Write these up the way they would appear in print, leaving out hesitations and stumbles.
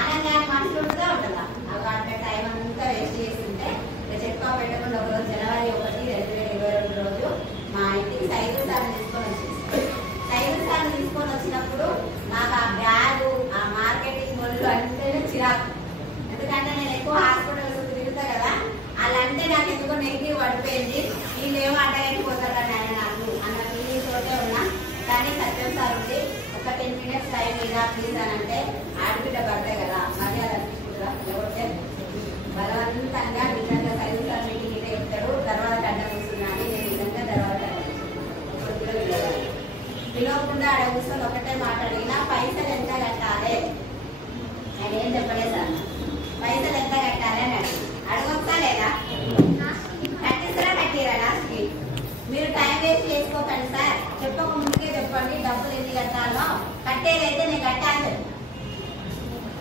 అనగానే మనసులో ఉంటుందా ఉంటుందా అక్కడ టైం అంతా వేస్ట్ చేస్తుంటే చెక్క పెట్టకుండా ఒకరోజు జనవరి 1, 2022 రోజు మా ఇంటికి సైకిల్ సార్ తీసుకొని వచ్చినప్పుడు నాకు ఆ బ్యాగు ఆ మార్కెటింగ్ ఒళ్ళు అంటేనే చిరాకు. ఎందుకంటే నేను ఎక్కువ హాస్పిటల్స్ తిరుగుతా కదా, వాళ్ళంటే నాకు ఎందుకో నెగిటివ్ పడిపోయింది. వీళ్ళు ఏమో అడ్డగట్టిపోతారు కానీ ఆయన నాకు అన్న ఫీలింగ్ తోటే ఉన్నా. కానీ సత్యం సార్ ఉంది ఒక 10 minutes టైం లేదా ప్లీజ్ అని అంటే ఆడబిడ్డ పడతాయి కదా మర్యాద అనిపించుకుంటారా లేకపోతే బలవంతంగా నిజంగా సైకిల్ సార్ మీటింగ్ ఇదే చెప్తాడు. తర్వాత అడ్డ కూర్చున్నాను నేను నిజంగా తర్వాత పిలవకుండా ఆడ కూర్చొని ఒకటే మాట్లాడినా పైసలు ఎంత కట్టాలి ఆయన ఏం చెప్పలేదు సార్. పైసలు ఎంత కట్టాలి అని అడగొచ్చా లేదా? కట్టిస్తారా కట్టిరా లాస్ట్కి? మీరు టైం వేస్ట్ చేసుకోకండి సార్, చెప్పక ముందుకే చెప్పండి డబ్బులు ఎన్ని కట్టాలో. కట్టేది అయితే నేను కట్టాను చెప్పి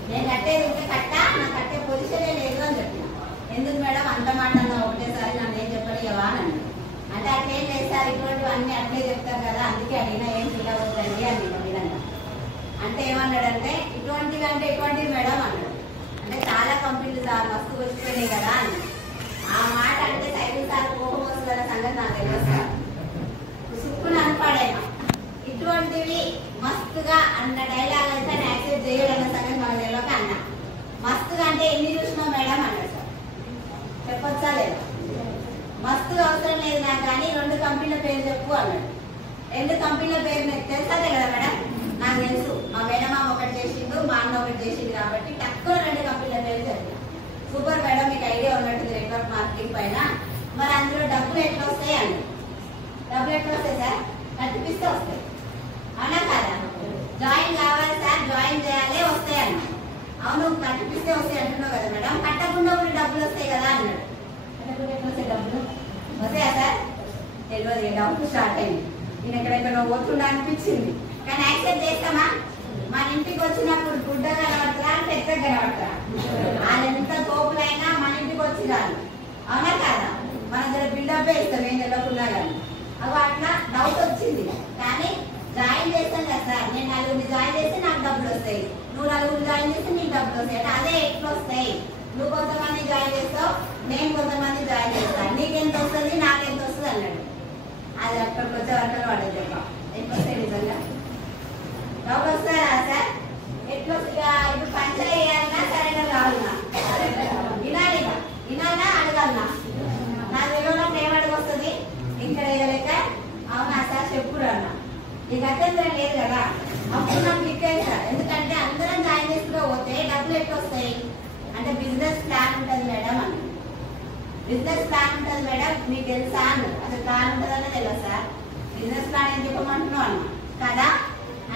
నేను కట్టేది ఉంటే కట్టా, నాకు కట్టే పొజిషనే లేదు అని చెప్పిన. ఎందుకు మేడం అంత మాట అన్నా ఒకటేసారి నన్ను ఏం చెప్పలేవా అని అంటే అట్లేం లేదు సార్ ఇటువంటివన్నీ అట్లే చెప్తారు కదా అందుకే అడిగినా ఏం పిల్లవద్దండి అని విధంగా అంటే ఏమన్నాడంటే ఇటువంటివి అంటే ఎటువంటివి మేడం అన్నాడు. అంటే చాలా కంపెనీలు సార్ మస్తు వచ్చిపోయినాయి కదా అని ఆ మాట అంటే సైకిల్ సార్ కోపం వస్తుందన్న సంగతి నాకు తెలియదు సార్. సుక్కుని అనపాడైనా ఇటువంటివి మస్తుగా అన్న డైలాగ్ అయితే యాక్సెప్ట్ చేయాలన్న సంగతి మనకు తెలియక అన్న మస్తుగా అంటే ఎన్ని చూసినావు మేడం అన్నాడు సార్. చెప్పొచ్చా లేదా? మస్తు అవసరం లేదు నాకు కానీ 2 కంపెనీల పేరు చెప్పు అన్నాడు. 2 కంపెనీల పేరు మీకు తెలుసే కదా మేడం? నాకు తెలుసు. మా మేడమా ఒకటి చేసిండు, మా అన్న ఒకటి చేసిండు కాబట్టి తక్కువ 2 కంపెనీల పేరు చెప్పిన. సూపర్ మేడం మీకు ఐడియా ఉన్నట్టుంది నెట్వర్క్ మార్కెటింగ్ పైన. మరి అందులో డబ్బులు ఎట్లా వస్తాయి అన్నాడు. డబ్బులు ఎట్లా వస్తాయి సార్? కట్టిపిస్తే వస్తాయి అవునా కాదా? జాయిన్ కావాలి సార్, జాయిన్ చేయాలి వస్తాయి అన్నాడు. అవును కట్టిపిస్తే వస్తాయి అంటున్నావు కదా మేడం, కట్టకుండా కూడా డబ్బులు వస్తాయి కదా అన్నాడు. కట్టకుండా ఎట్లా వస్తాయి డబ్బులు? వస్తాయా సార్? తెలియదు. డబ్బులు స్టార్ట్ అయింది. నేను ఎక్కడెక్కడో పోతుండ అనిపించింది కానీ యాక్సెప్ట్ చేస్తామా? మన ఇంటికి వచ్చినప్పుడు గుడ్డ కనబడతారా పెద్ద కనబడతారా? వాళ్ళు ఎంత తోపులైనా మన ఇంటికి వచ్చి రాదు అవునా కాదా? మన దగ్గర బిల్డప్ ఇస్తాం ఏం తెలియకుండా కానీ అవి అట్లా డౌట్ వచ్చింది. కానీ జాయిన్ చేస్తాం కదా సార్, నేను 4 జాయిన్ చేస్తే నాకు డబ్బులు వస్తాయి, నువ్వు 4 జాయిన్ చేస్తే నీకు డబ్బులు వస్తాయి. అదే ఎట్లా వస్తాయి? నువ్వు కొంతమంది జాయిన్ చేస్తావు, నేను కొంతమంది జాయిన్ చేస్తాను, నీకెంత వస్తుంది నాకెంత వస్తుంది అన్నాడు. అది అక్కడికి వచ్చే వరకు వాడే చెప్పా ఎట్లా వస్తాయి నిజంగా డబ్బులు వస్తారా సార్? ఎట్లా ఇప్పుడు పంచర్ వేయాలన్నా సరైన కావాలన్నా వినాలి వినాలా అడగాలన్నా? నా తెలియనప్పుడు ఏమడికి వస్తుంది ఇక్కడ వేయలేక అవునా సార్ చెప్పుడు అన్నా. నీకు అత్యంతరం లేదు కదా అప్పుడు నాకు క్లిక్ అయ్యింది సార్. ఎందుకంటే అందరం జాయిన్ చేసుకుంటూ పోతే డబ్బులు ఎట్లా వస్తాయి అంటే బిజినెస్ ప్లాన్ ఉంటుంది మేడం అన్న. బిజినెస్ ప్లాన్ ఉంటుంది మేడం మీకు తెలుసా అన్న. అసలు ప్లాన్ ఉంటుందనే తెలియదు సార్. బిజినెస్ ప్లాన్ ఏం చెప్పమంటున్నావు అన్న కదా.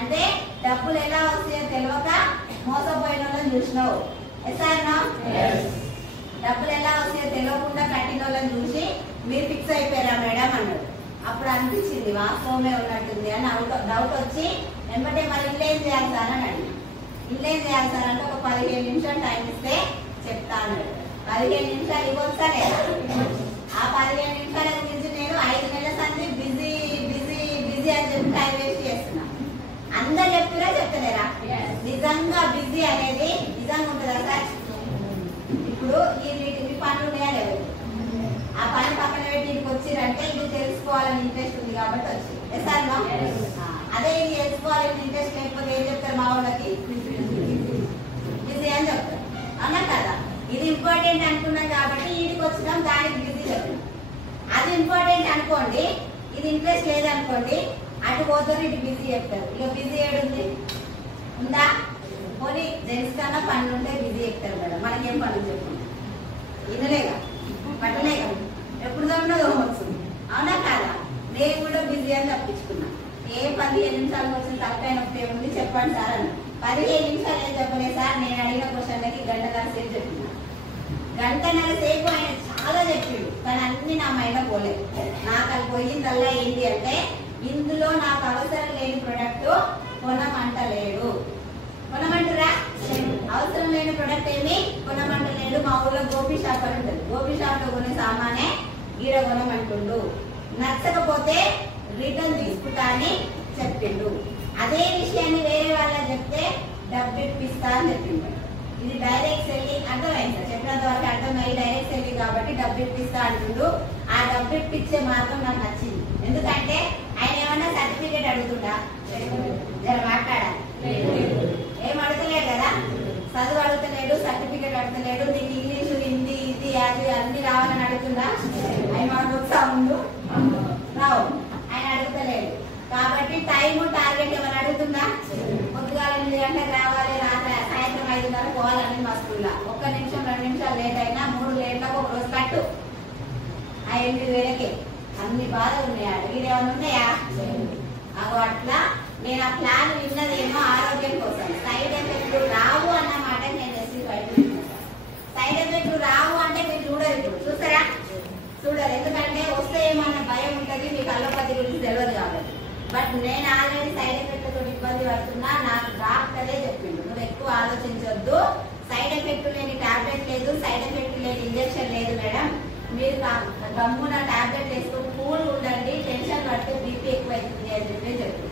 అంటే డబ్బులు ఎలా వస్తాయో తెలియక మోసపోయిన వాళ్ళని చూసినావు ఎస్ఆర్నా? డబ్బులు ఎలా వస్తాయో తెలియకుండా కట్టిన వాళ్ళని చూసి మీరు ఫిక్స్ అయిపోయారా మేడం అన్నాడు. అప్పుడు అనిపించింది వాస్తవమే ఉన్నట్టుంది అని డౌట్ వచ్చి వెంబటే మరి ఇల్లు ఏం చేయాలి సార్ అని అడిగి ఇల్లు ఏం చేయాలి సార్ అంటే ఒక 15 నిమిషాలు టైం ఇస్తే చెప్తా అన్నాడు. 15 నిమిషాలు ఇవ్వచ్చా లేదా? ఆ 15 నిమిషాల గురించి నేను 5 నెలల సంది బిజీ బిజీ బిజీ అని చెప్పి టైం వేస్ట్ చేస్తున్నా. అందరు చెప్తున్నా చెప్తలేరా? నిజంగా బిజీ అనేది నిజంగా ఉంటుందా సార్? ఇప్పుడు ఈ పనులు ఉన్నాయా లేవు? ఆ పని పక్కన పెట్టి ఇంటికి వచ్చిరంటే ఇది తెలుసుకోవాలని ఇంట్రెస్ట్ ఉంది కాబట్టి వచ్చి సార్ అదే ఇది తెలుసుకోవాలని ఇంట్రెస్ట్ లేకపోతే ఏం చెప్తారు మా వాళ్ళకి? బిజీ అని చెప్తారు అవునా కదా? ఇది ఇంపార్టెంట్ అనుకున్నాం కాబట్టి ఇంటికి వచ్చినాం దానికి బిజీ చెప్తాం. అది ఇంపార్టెంట్ అనుకోండి, ఇది ఇంట్రెస్ట్ లేదనుకోండి అటు పోతారు ఇటు బిజీ చెప్తారు. ఇక బిజీ ఏడుంది ఉందా? పోనీ జెంట్స్ కన్నా పనులు ఉంటే బిజీ చెప్తారు మేడం. మనకేం పనులు చెప్పండి ఇనలేగా పట్టలేగా ఎప్పుడు దమ్ములో దోమొచ్చు అవునా కాదా? నేను కూడా బిజీ అని తప్పించుకున్నా. ఏ 15 నిమిషాలకు వచ్చిన తప్పైనప్పుడు ఏముంది చెప్పండి సార్ అన్న. 15 నిమిషాలు ఏం చెప్పలేదు సార్. నేను అడిగిన క్వశ్చన్లకి 1 గంటన్నర సేపు చెప్పిన. 1 గంటన్నర సేపు ఆయన చాలా చెప్పిండు కానీ అన్ని నా మైండ్ పోలేదు. నాకు అది పోయిందల్లా ఏంటి అంటే ఇందులో నాకు అవసరం లేని ప్రొడక్ట్ కొనమంటలేడు. కొనమంటారా? అవసరం లేని ప్రొడక్ట్ ఏమి కొనమంటలేడు. మా ఊళ్ళో గోపి షాప్ అని ఉంటుంది. గోపి షాప్ లో కొనే సామానే ఈడ కొనమంటుండు. నచ్చకపోతే రిటర్న్ తీసుకుంటా అని చెప్పిండు. అదే విషయాన్ని వేరే వాళ్ళకి చెప్తే డబ్బు ఇప్పిస్తా అని చెప్పింది. ఇది డైరెక్ట్ సెల్లింగ్ అర్థమైంది సార్, చెప్పినంత వరకు అర్థమయ్యి డైరెక్ట్ సెల్లింగ్ కాబట్టి డబ్బు ఇప్పిస్తా అంటుండు. ఆ డబ్బు ఇప్పించే మార్గం నాకు నచ్చింది. ఎందుకంటే ఆయన ఏమన్నా సర్టిఫికేట్ అడుగుతుండా, జర మాట్లాడాలి, ఏం అడుగుతలేడు కదా, చదువు అడుగుతలేడు, సర్టిఫికేట్ అడుగుతలేడు, నీకు ఇంగ్లీషు హిందీ ఇది అది అన్ని రావాలని అడుగుతుందా? ఆయన మనకు వస్తా ముందు రావు, ఆయన అడుగుతలేడు. కాబట్టి టైం టార్గెట్ ఏమైనా అడుగుతుందా? పొద్దుగాల 8 గంటలకు రావాలి, రాత్రి సాయంత్రం 5:30 పోవాలని మా స్కూల్లో. 1 నిమిషం 2 నిమిషాలు లేట్ అయినా 3 లేట్లకు ఒక రోజు కట్టు. ఆ 8,000కే అన్ని బాధలు ఉన్నాయా? వీడేమైనా ఉన్నాయా? అగో అట్లా నేను ఆ ప్లాన్ విన్నదేమో ఆరోగ్యం కోసం. సైడ్ ఎఫెక్ట్లు రావు అన్నమాట నేను సైడ్ ఎఫెక్ట్లు రావు అంటే మీరు చూడరు, ఇప్పుడు చూస్తారా? చూడరు. ఎందుకంటే వస్తే ఏమన్నా భయం ఉంటుంది, మీకు అల్లోపతి గురించి తెలియదు కాబట్టి. బట్ నేను ఆల్రెడీ సైడ్ ఎఫెక్ట్లతో ఇబ్బంది పడుతున్నా, నాకు డాక్టరే చెప్పిండు నువ్వు ఎక్కువ ఆలోచించొద్దు, సైడ్ ఎఫెక్ట్ లేని టాబ్లెట్ లేదు, సైడ్ ఎఫెక్ట్ లేని ఇంజక్షన్ లేదు మేడం, మీరు గమ్మున టాబ్లెట్ వేసుకుని కూల్ ఉండండి, టెన్షన్ పడితే బీపీ ఎక్కువ అవుతుంది అని చెప్పి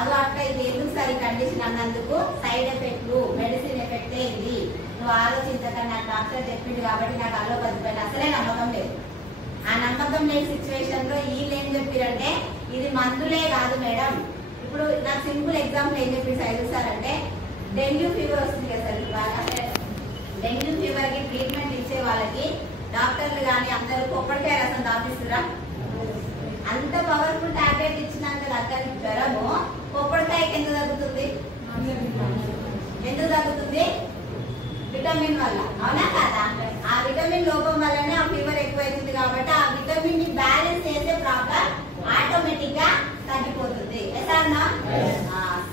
అవి అట్లా ఇది ఎందుకు సార్ ఈ కండిషన్ అన్నందుకు సైడ్ ఎఫెక్ట్లు మెడిసిన్ ఎఫెక్టే ఇది, నువ్వు ఆలోచించక నాకు డాక్టర్ చెప్పిండు కాబట్టి నాకు అల్లోపతి పైన అసలే నమ్మకం లేదు. ఆ నమ్మకం లేని సిచ్యువేషన్ లో వీళ్ళు ఏం చెప్పారంటే ఇది మందులే కాదు మేడం. ఇప్పుడు నాకు సింపుల్ ఎగ్జాంపుల్ ఏం చెప్పి సార్ అంటే డెంగ్యూ ఫీవర్ వస్తుంది కదా సార్, బాగా డెంగ్యూ ఫీవర్ కి ట్రీట్మెంట్ ఇచ్చే వాళ్ళకి డాక్టర్లు కానీ అందరూ కొబ్బరికాయ రసం తాపిస్తురా? అంత పవర్ఫుల్ టాబ్లెట్ ఇచ్చినాక అక్కడికి జ్వరము కొబ్బరికాయకి ఎందుకు తగ్గుతుంది? ఎందుకు తగ్గుతుంది? విటమిన్ వల్ల, అవునా కాదా? ఆ విటమిన్ లోపం వల్లనే ఆ ఫీవర్ ఎక్కువైతుంది కాబట్టి ఆ విటమిన్ ని బ్యాలెన్స్ చేసే ప్రాబ్లం ఆటోమేటిక్ గా తగ్గిపోతుంది.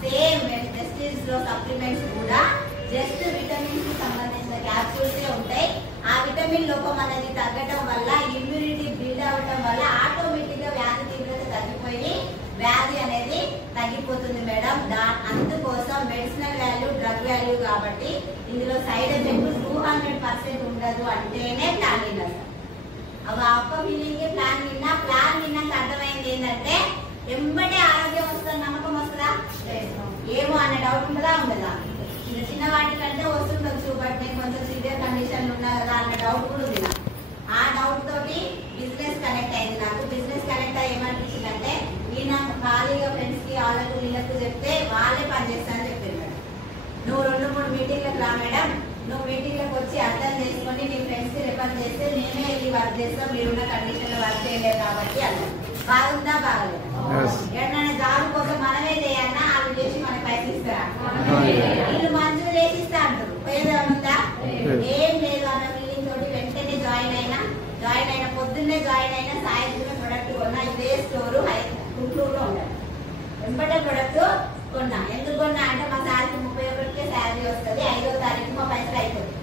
సేమ్ వెస్టీజ్ లో సప్లిమెంట్స్ కూడా జస్ట్ విటమిన్స్ కి సంబంధించిన క్యాప్సూల్స్ ఉంటాయి. ఆ విటమిన్ లోపం అనేది తగ్గడం వల్ల ఇమ్యూనిటీ బిల్డ్ అవ్వడం వల్ల ఆటోమేటిక్ గా వ్యాధి తీవ్రత తగ్గిపోయి వ్యాధి అనేది తగ్గిపోతుంది మేడం. అందుకోసం మెడిసినల్ వాల్యూ డ్రగ్ వాల్యూ కాబట్టి ఇందులో సైడ్ ఎఫెక్ట్ 200% ఉండదు అంటేనే ప్లాన్ విన్నారు. అవి అప్ప ఫీలింగ్ ప్లాన్ విన్నాక అర్థమైంది ఏంటంటే ఎంబటే ఆరోగ్యం వస్తుందని నమ్మకం వస్తుందా? ఏమో అనే డౌట్ ఉంటుందా? ఉండదా? చిన్న వాటి కంటే వస్తుండొచ్చు, బట్ నేను కొంచెం సివియర్ కండిషన్ ఉన్నా కదా అన్న డౌట్ కూడా ఉంది. ఆ డౌట్ తోటి బిజినెస్ కనెక్ట్ అయింది. నాకు బిజినెస్ కనెక్ట్ అయ్యి ఏమనిపించింది అంటే ఈయన ఖాళీగా ఫ్రెండ్స్ కి వాళ్ళకు వీళ్ళకు చెప్తే వాళ్ళే పని చేస్తానని చెప్పారు మేడం. నువ్వు 2-3 మీటింగ్లకు రా మేడం, నువ్వు మీటింగ్లకు వచ్చి అర్థం చేసుకొని నీ ఫ్రెండ్స్ కి రిఫర్ చేస్తే మేమే వెళ్ళి వర్క్ చేస్తాం, మీరున్న కండిషన్ లో వర్క్ చేయలేదు కాబట్టి అర్థం బాగుందా? బాగలేదు. ఎక్కడైనా జాబ్ కోసం మనమే చేయాలన్నా వాళ్ళు చేసి మనకి పైసలు ఇస్తారా? వీళ్ళు మంజూరు చేసిస్తా అంటారు. ఉపయోగముందా? ఏం లేదు. అన్న ఫీలింగ్ తోటి వెంటనే జాయిన్ అయినా పొద్దున్నే జాయిన్ అయినా సాయంత్రం ప్రొడక్ట్ కొన్నా. ఇదే స్టోరు గుంటూరులో ఉండాలి. వెంబడే ప్రొడక్ట్ కొన్నా. ఎందుకు కొన్నా అంటే మా సార్కి 31కే శాలరీ వస్తుంది, 5వ తారీఖు మా పైసలు అయిపోతుంది.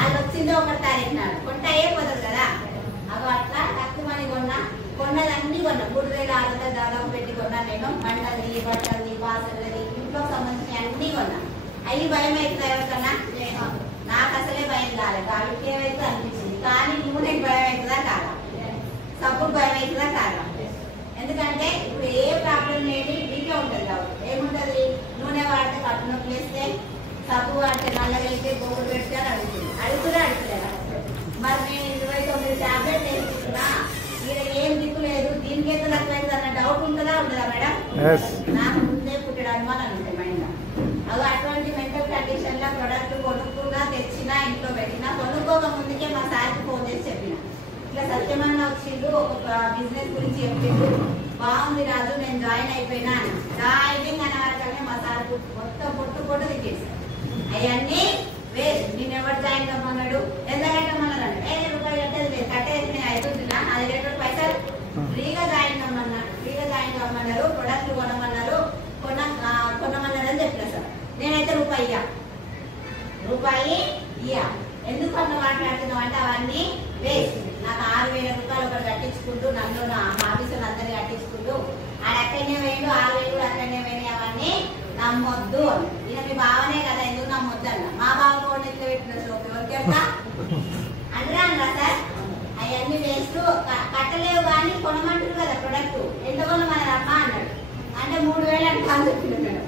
అది వచ్చిందో 1వ తారీఖు నాడు కొంటే అయిపోతుంది కదా. అవి అట్లా తక్కువ మనీ కొన్నదన్నీ కొన్నా. 3,600 దాదాపు పెట్టి కొన్నా నేను. మంటది, బట్టలది, వాసనది, ఇంట్లో సంబంధించిన అన్ని కొన్నా. అవి భయం అవుతుంది ఎవరికన్నా? నాకు అసలే భయం కాలేదు. వాళ్ళకి ఏమైతే అనిపించింది. కానీ నూనెకి భయం అవుతుందా కాదా? సబ్బుకు భయం అవుతుందా కాదా? ఎందుకంటే ఇప్పుడు ఏ ప్రాబ్లం లేని ఇంట్లో ఉంటుంది కాబట్టి ఏముంటది, నూనె వాడితే కట్టు నొప్పి వేస్తే, సబ్బు వాడితే నల్లగలిగితే గోగులు పెడితే అని అడుగుతున్నా. మరి నేను 29 టాబ్లెట్ వేసుకున్నా, ఈయన ఏం దిక్కు లేదు, దీనికి ఎంత తక్కువైంది అన్న డౌట్ ఉంటుందా ఉండదా మేడం? నాకు ముందే పుట్టిన అనుమానాలు ఉంటాయి మైండ్ లో. అది అటువంటి మెంటల్ కండిషన్ లో ప్రొడక్ట్ కొనుక్కున్నా, తెచ్చినా, ఇంట్లో పెట్టినా, కొనుక్కోక ముందుకే మా సార్కి ఫోన్ చేసి చెప్పిన ఇట్లా సత్యమన్న వచ్చిండు, ఒక బిజినెస్ గురించి చెప్పిండు, బాగుంది రాజు నేను జాయిన్ అయిపోయినా. జాయినింగ్ అనే వరకనే మా సార్ మొత్తం పొట్టు తిట్టేసాడు. అవన్నీ వేస్ట్. నేను ఎవరు జాయిన్ కమ్మన్నాడు, ఎంత కట్టమన్నాడు అంటే 5 రూపాయలు కట్టేది కట్టేది నేను అవుతుందా? అది రేటు పైసలు ఫ్రీగా జాయిన్ కమ్మన్నారు, ప్రొడక్ట్లు కొనమన్నారు అని చెప్పిన సార్. నేనైతే రూపాయి ఇయ్యా. ఎందుకు అన్న మాట్లాడుతున్నావు అంటే అవన్నీ వేస్ట్. నాకు 6,000 రూపాయలు ఒకటి కట్టించుకుంటూ, నన్ను నా ఆఫీసులు అందరినీ కట్టించుకుంటూ, ఆడ అక్కడనే వేయండు, 6,000 కూడా అక్కడనే వేయండి, అవన్నీ నమ్మొద్దు అని. ఇక మీ బావనే కదా, ఎందుకు నమ్మొద్దు అన్న. మా బావ కూడా ఎట్లా పెట్టిన సోపు ఎవరికి చెప్తా అనరా సార్? అవన్నీ వేస్ట్. కట్టలేవు కానీ కొనమంటారు కదా ప్రొడక్ట్, ఎంత కొనమని అమ్మా అన్నాడు. అంటే 3,000 అంటే అని చెప్పిండు మేడం.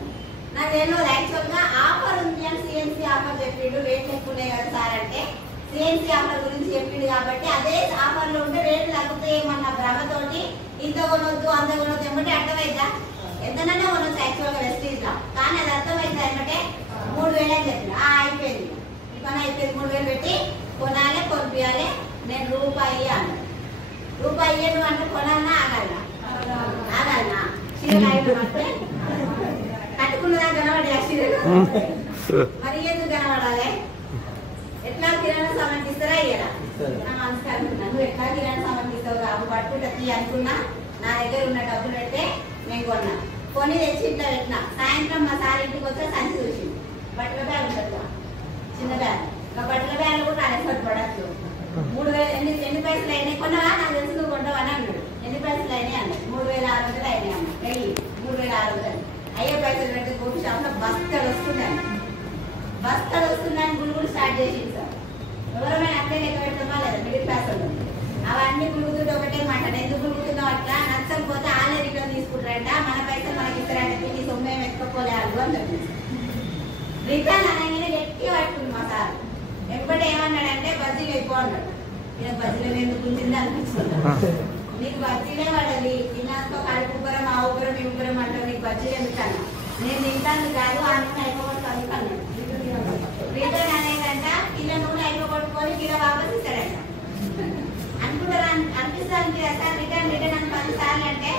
నాకు తెలియదు యాక్చువల్ గా ఆఫర్ ఉంది అని సిఎన్సీ ఆఫర్ చెప్పిండు, రేట్లు ఎక్కువ ఉన్నాయి కదా సార్ అంటే సిఎన్సీ ఆఫర్ గురించి చెప్పిండు కాబట్టి అదే ఆఫర్ లో ఉంటే రేట్లు తగ్గుతాయేమన్న భ్రమతోటి ఇంత కొనొద్దు అంత కొనొద్దు ఏమంటే అర్థమైందా? ఎంతనన్నా కొనొచ్చు యాక్చువల్ గా వెస్టీజ్ లో, కానీ అది అర్థమైంది అంటే 3000 అని చెప్పిన అయిపోయింది. ఈ పని అయిపోయింది. 3000 పెట్టి కొనాలి, కొనిపించాలి. నేను రూపాయి అన్న రూపాయి నువ్వు అంటే కొనాలన్నా ఆగాలనా? ఆగాలనా? చీరలు అయిపోయినట్టే కట్టుకున్నదా కనబడి ఆ చీరలు మరి ఎందుకు కనబడాలి? ఎట్లా కిరాణా సామాన్ ఇస్తారా ఇయ్యరా? నా నమస్కారం, నువ్వు ఎట్లా కిరాణా సామాన్ ఇస్తావు రాబు పట్టుకుంటా అనుకున్నా. నా దగ్గర ఉన్న డబ్బులు పెడితే నేను కొన్నా, కొని తెచ్చి ఇంట్లో పెట్టినా. సాయంత్రం మా సార్ ఇంటికి వచ్చా సంచి చూసింది, బట్టల బ్యాగ్ ఉంటుంది చిన్న బ్యాగ్, ఇంకా బట్టల బ్యాగ్ కూడా రాలేదు పడచ్చు. 3000 ఎన్ని పైసలు అయినాయి కొన్నావా? నాకు తెలిసి నువ్వు కొంటావా అని అన్నాడు. ఎన్ని పైసలు అయినాయి అన్నాడు. 3600 అయినాయి అన్న. 3600 అయ్యే పైసలు పెట్టి గోపి షాప్ లో బస్తాలు వస్తున్నాయని గురుగులు స్టార్ట్ చేసింది సార్. ఎవరైనా అట్లే లెక్క పెడతామా లేదా? మిడిల్ క్లాస్ వాళ్ళు అవన్నీ గురుగుతుంటే ఒకటే మాట, ఎందుకు గురుగుతున్నావు అట్లా? నచ్చకపోతే వాళ్ళే రిటర్న్ తీసుకుంటారంట, మన పైసలు మనకి ఇస్తారంటే నీ సొమ్మేం ఎత్తుకోలేదు అని చెప్పింది. రిటర్న్ అనగానే గట్టిగా పట్టుకుంది మా సార్. ఎప్పుడే ఏమన్నాడంటే బజ్జీలు ఎక్కువ అన్నాడు. నేను బజ్జీలు ఎందుకు ఉంచింది అనిపించింది. నీకు బజ్జీలే పడాలి, తిన్నాక కడుపు ఉబ్బరం ఆ ఉబ్బరం ఈ ఉబ్బరం అంటావు, నీకు బజ్జీలు ఎందుకన్నా? నేను తింటాను కాదు ఆ నూనె అయిపోగొట్టు అనుకున్నాడు. రిటర్న్ అనేదంట కిలో నూనె అయిపోగొట్టుకొని కిలో వాపస్ ఇస్తాడంట. అనుకుంటారా? అనిపిస్తాను కదా సార్ రిటర్న్ అని 10 సార్లు అంటే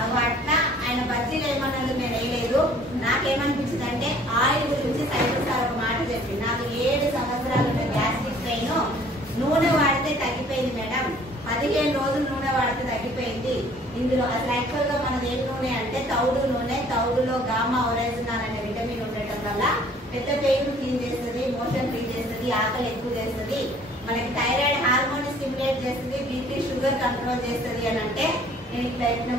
అవి అట్లా ఆయన బజ్జీలు ఏమన్నది నేను వేయలేదు. నాకేమనిపించింది అంటే ఆయిల్ గురించి సైకిల్ సార్ ఒక మాట చెప్పింది. నాకు 7 సంవత్సరాలు గ్యాస్ట్రిక్ పెయిన్, నూనె వాడితే తగ్గిపోయింది మేడం. 15 రోజులు నూనె వాడితే తగ్గిపోయింది. ఇందులో అసలు యాక్చువల్ గా మనది ఏం నూనె అంటే తౌడు నూనె. తౌడులో గామా ఒరైజినాల్ అనే విటమిన్ ఉండటం వల్ల పెద్ద పెయిన్ క్లీన్ చేస్తుంది, మోషన్ ఫ్రీ చేస్తుంది, ఆకలి ఎక్కువ చేస్తుంది, మనకి థైరాయిడ్ హార్మోన్ స్టిమ్యులేట్ చేస్తుంది, బీపీ షుగర్ కంట్రోల్ చేస్తుంది అని అంటే నేను ఇట్లా చెప్పిన.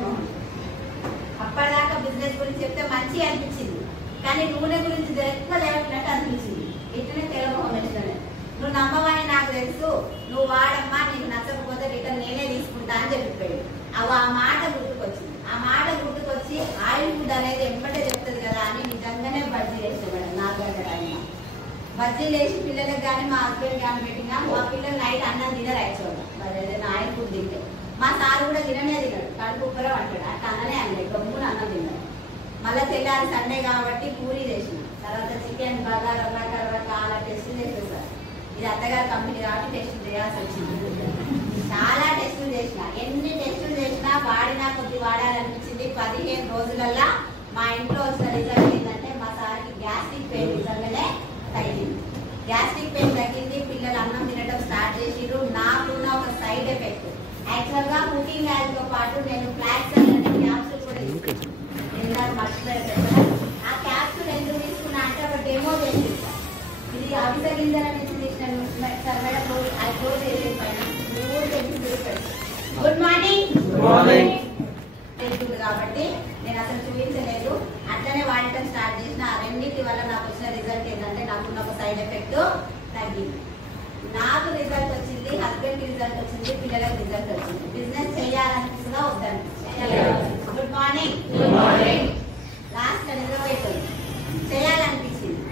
అప్పటిదాకా బిజినెస్ గురించి చెప్తే మంచి అనిపించింది, కానీ నూనె గురించి ఎక్కువ లేవట్లట్టు అనిపించింది. ఇట్లనే తెలమోహం వేస్తాను. నువ్వు నమ్మవని నాకు తెలుసు, నువ్వు వాడమ్మా, నీకు నచ్చకపోతే రిటర్న్ నేనే తీసుకుంటా అని చెప్పిపోయాడు. అవి ఆ మాట గుర్తుకొచ్చింది. ఆ మాట గుర్తుకొచ్చి ఆయిల్ ఫుడ్ అనేది ఎంబటే చెప్తుంది కదా అని నిజంగానే బజ్జీలు వేసేవాడు. 4 గంటల టైంలో బజ్జీలు వేసి పిల్లలకు కానీ మా హస్బెండ్ కానీ పెట్టినా మా పిల్లలు నైట్ అన్నం తినరు. యాక్చువల్గా ఏదైనా ఆయిల్ ఫుడ్ తింటే మా సార్ కూడా తిననే తినడు, కడుపు ఉబ్బరం అంటాడు. అట్లా అన్ననే అనలేదు, గమ్మున అన్నం తిన్నాడు. మళ్ళీ తెల్లారి సండే కాబట్టి పూరీ చేసిన, తర్వాత చికెన్ బగారా రకరకాల టెస్టులు చేసేది సార్. ఇది అత్తగారి కంపెనీ కాబట్టి టెస్టులు చేయాల్సి వచ్చింది. చాలా టెస్టులు చేసిన, ఎన్ని టెస్టులు చేసినా వాడినా కొద్ది వాడాలనిపించింది. 15 రోజులల్లా మా ఇంట్లో వచ్చిన రిజల్ట్ ఏంటంటే మా సార్కి గ్యాస్ట్రిక్ పెయిన్ నిజంగానే తగ్గింది. గ్యాస్ట్రిక్ పెయిన్ తగ్గింది, పిల్లలు అన్నం తినడం స్టార్ట్ చేసిర్రు. నాకున్న ఒక సైడ్ ఎఫెక్ట్ యాక్చువల్ గా కుకింగ్ ఆయిల్ తో పాటు నేను ఫ్లాక్స్ అనే క్యాప్సూల్ కూడా తీసుకున్నాను. మర్చిపోయాను. ఆ క్యాప్సూల్ ఎందుకు తీసుకున్నా అంటే ఒక డెమో చేసింది. ఇది అవిసె గింజల నుంచి తీసినాను సార్. మేడం అది క్లోజ్ చేసే పైన గుడ్ మార్నింగ్ తెలుస్తుంది కాబట్టి నేను అసలు చూపించలేదు. అట్లనే వాడటం స్టార్ట్ చేసిన. ఆ రెండింటి వల్ల నాకు వచ్చిన రిజల్ట్ ఏంటంటే నాకున్న ఒక సైడ్ ఎఫెక్ట్ తగ్గింది. నాకు రిజల్ట్ వచ్చింది, హస్బెండ్ కి రిజల్ట్ వచ్చింది, పిల్లలకు రిజల్ట్ వచ్చింది. బిజినెస్ చేయాలనిపిస్తుందా వద్దనిపిస్తుంది? Good morning. లాస్ట్ నిజమైపోయింది.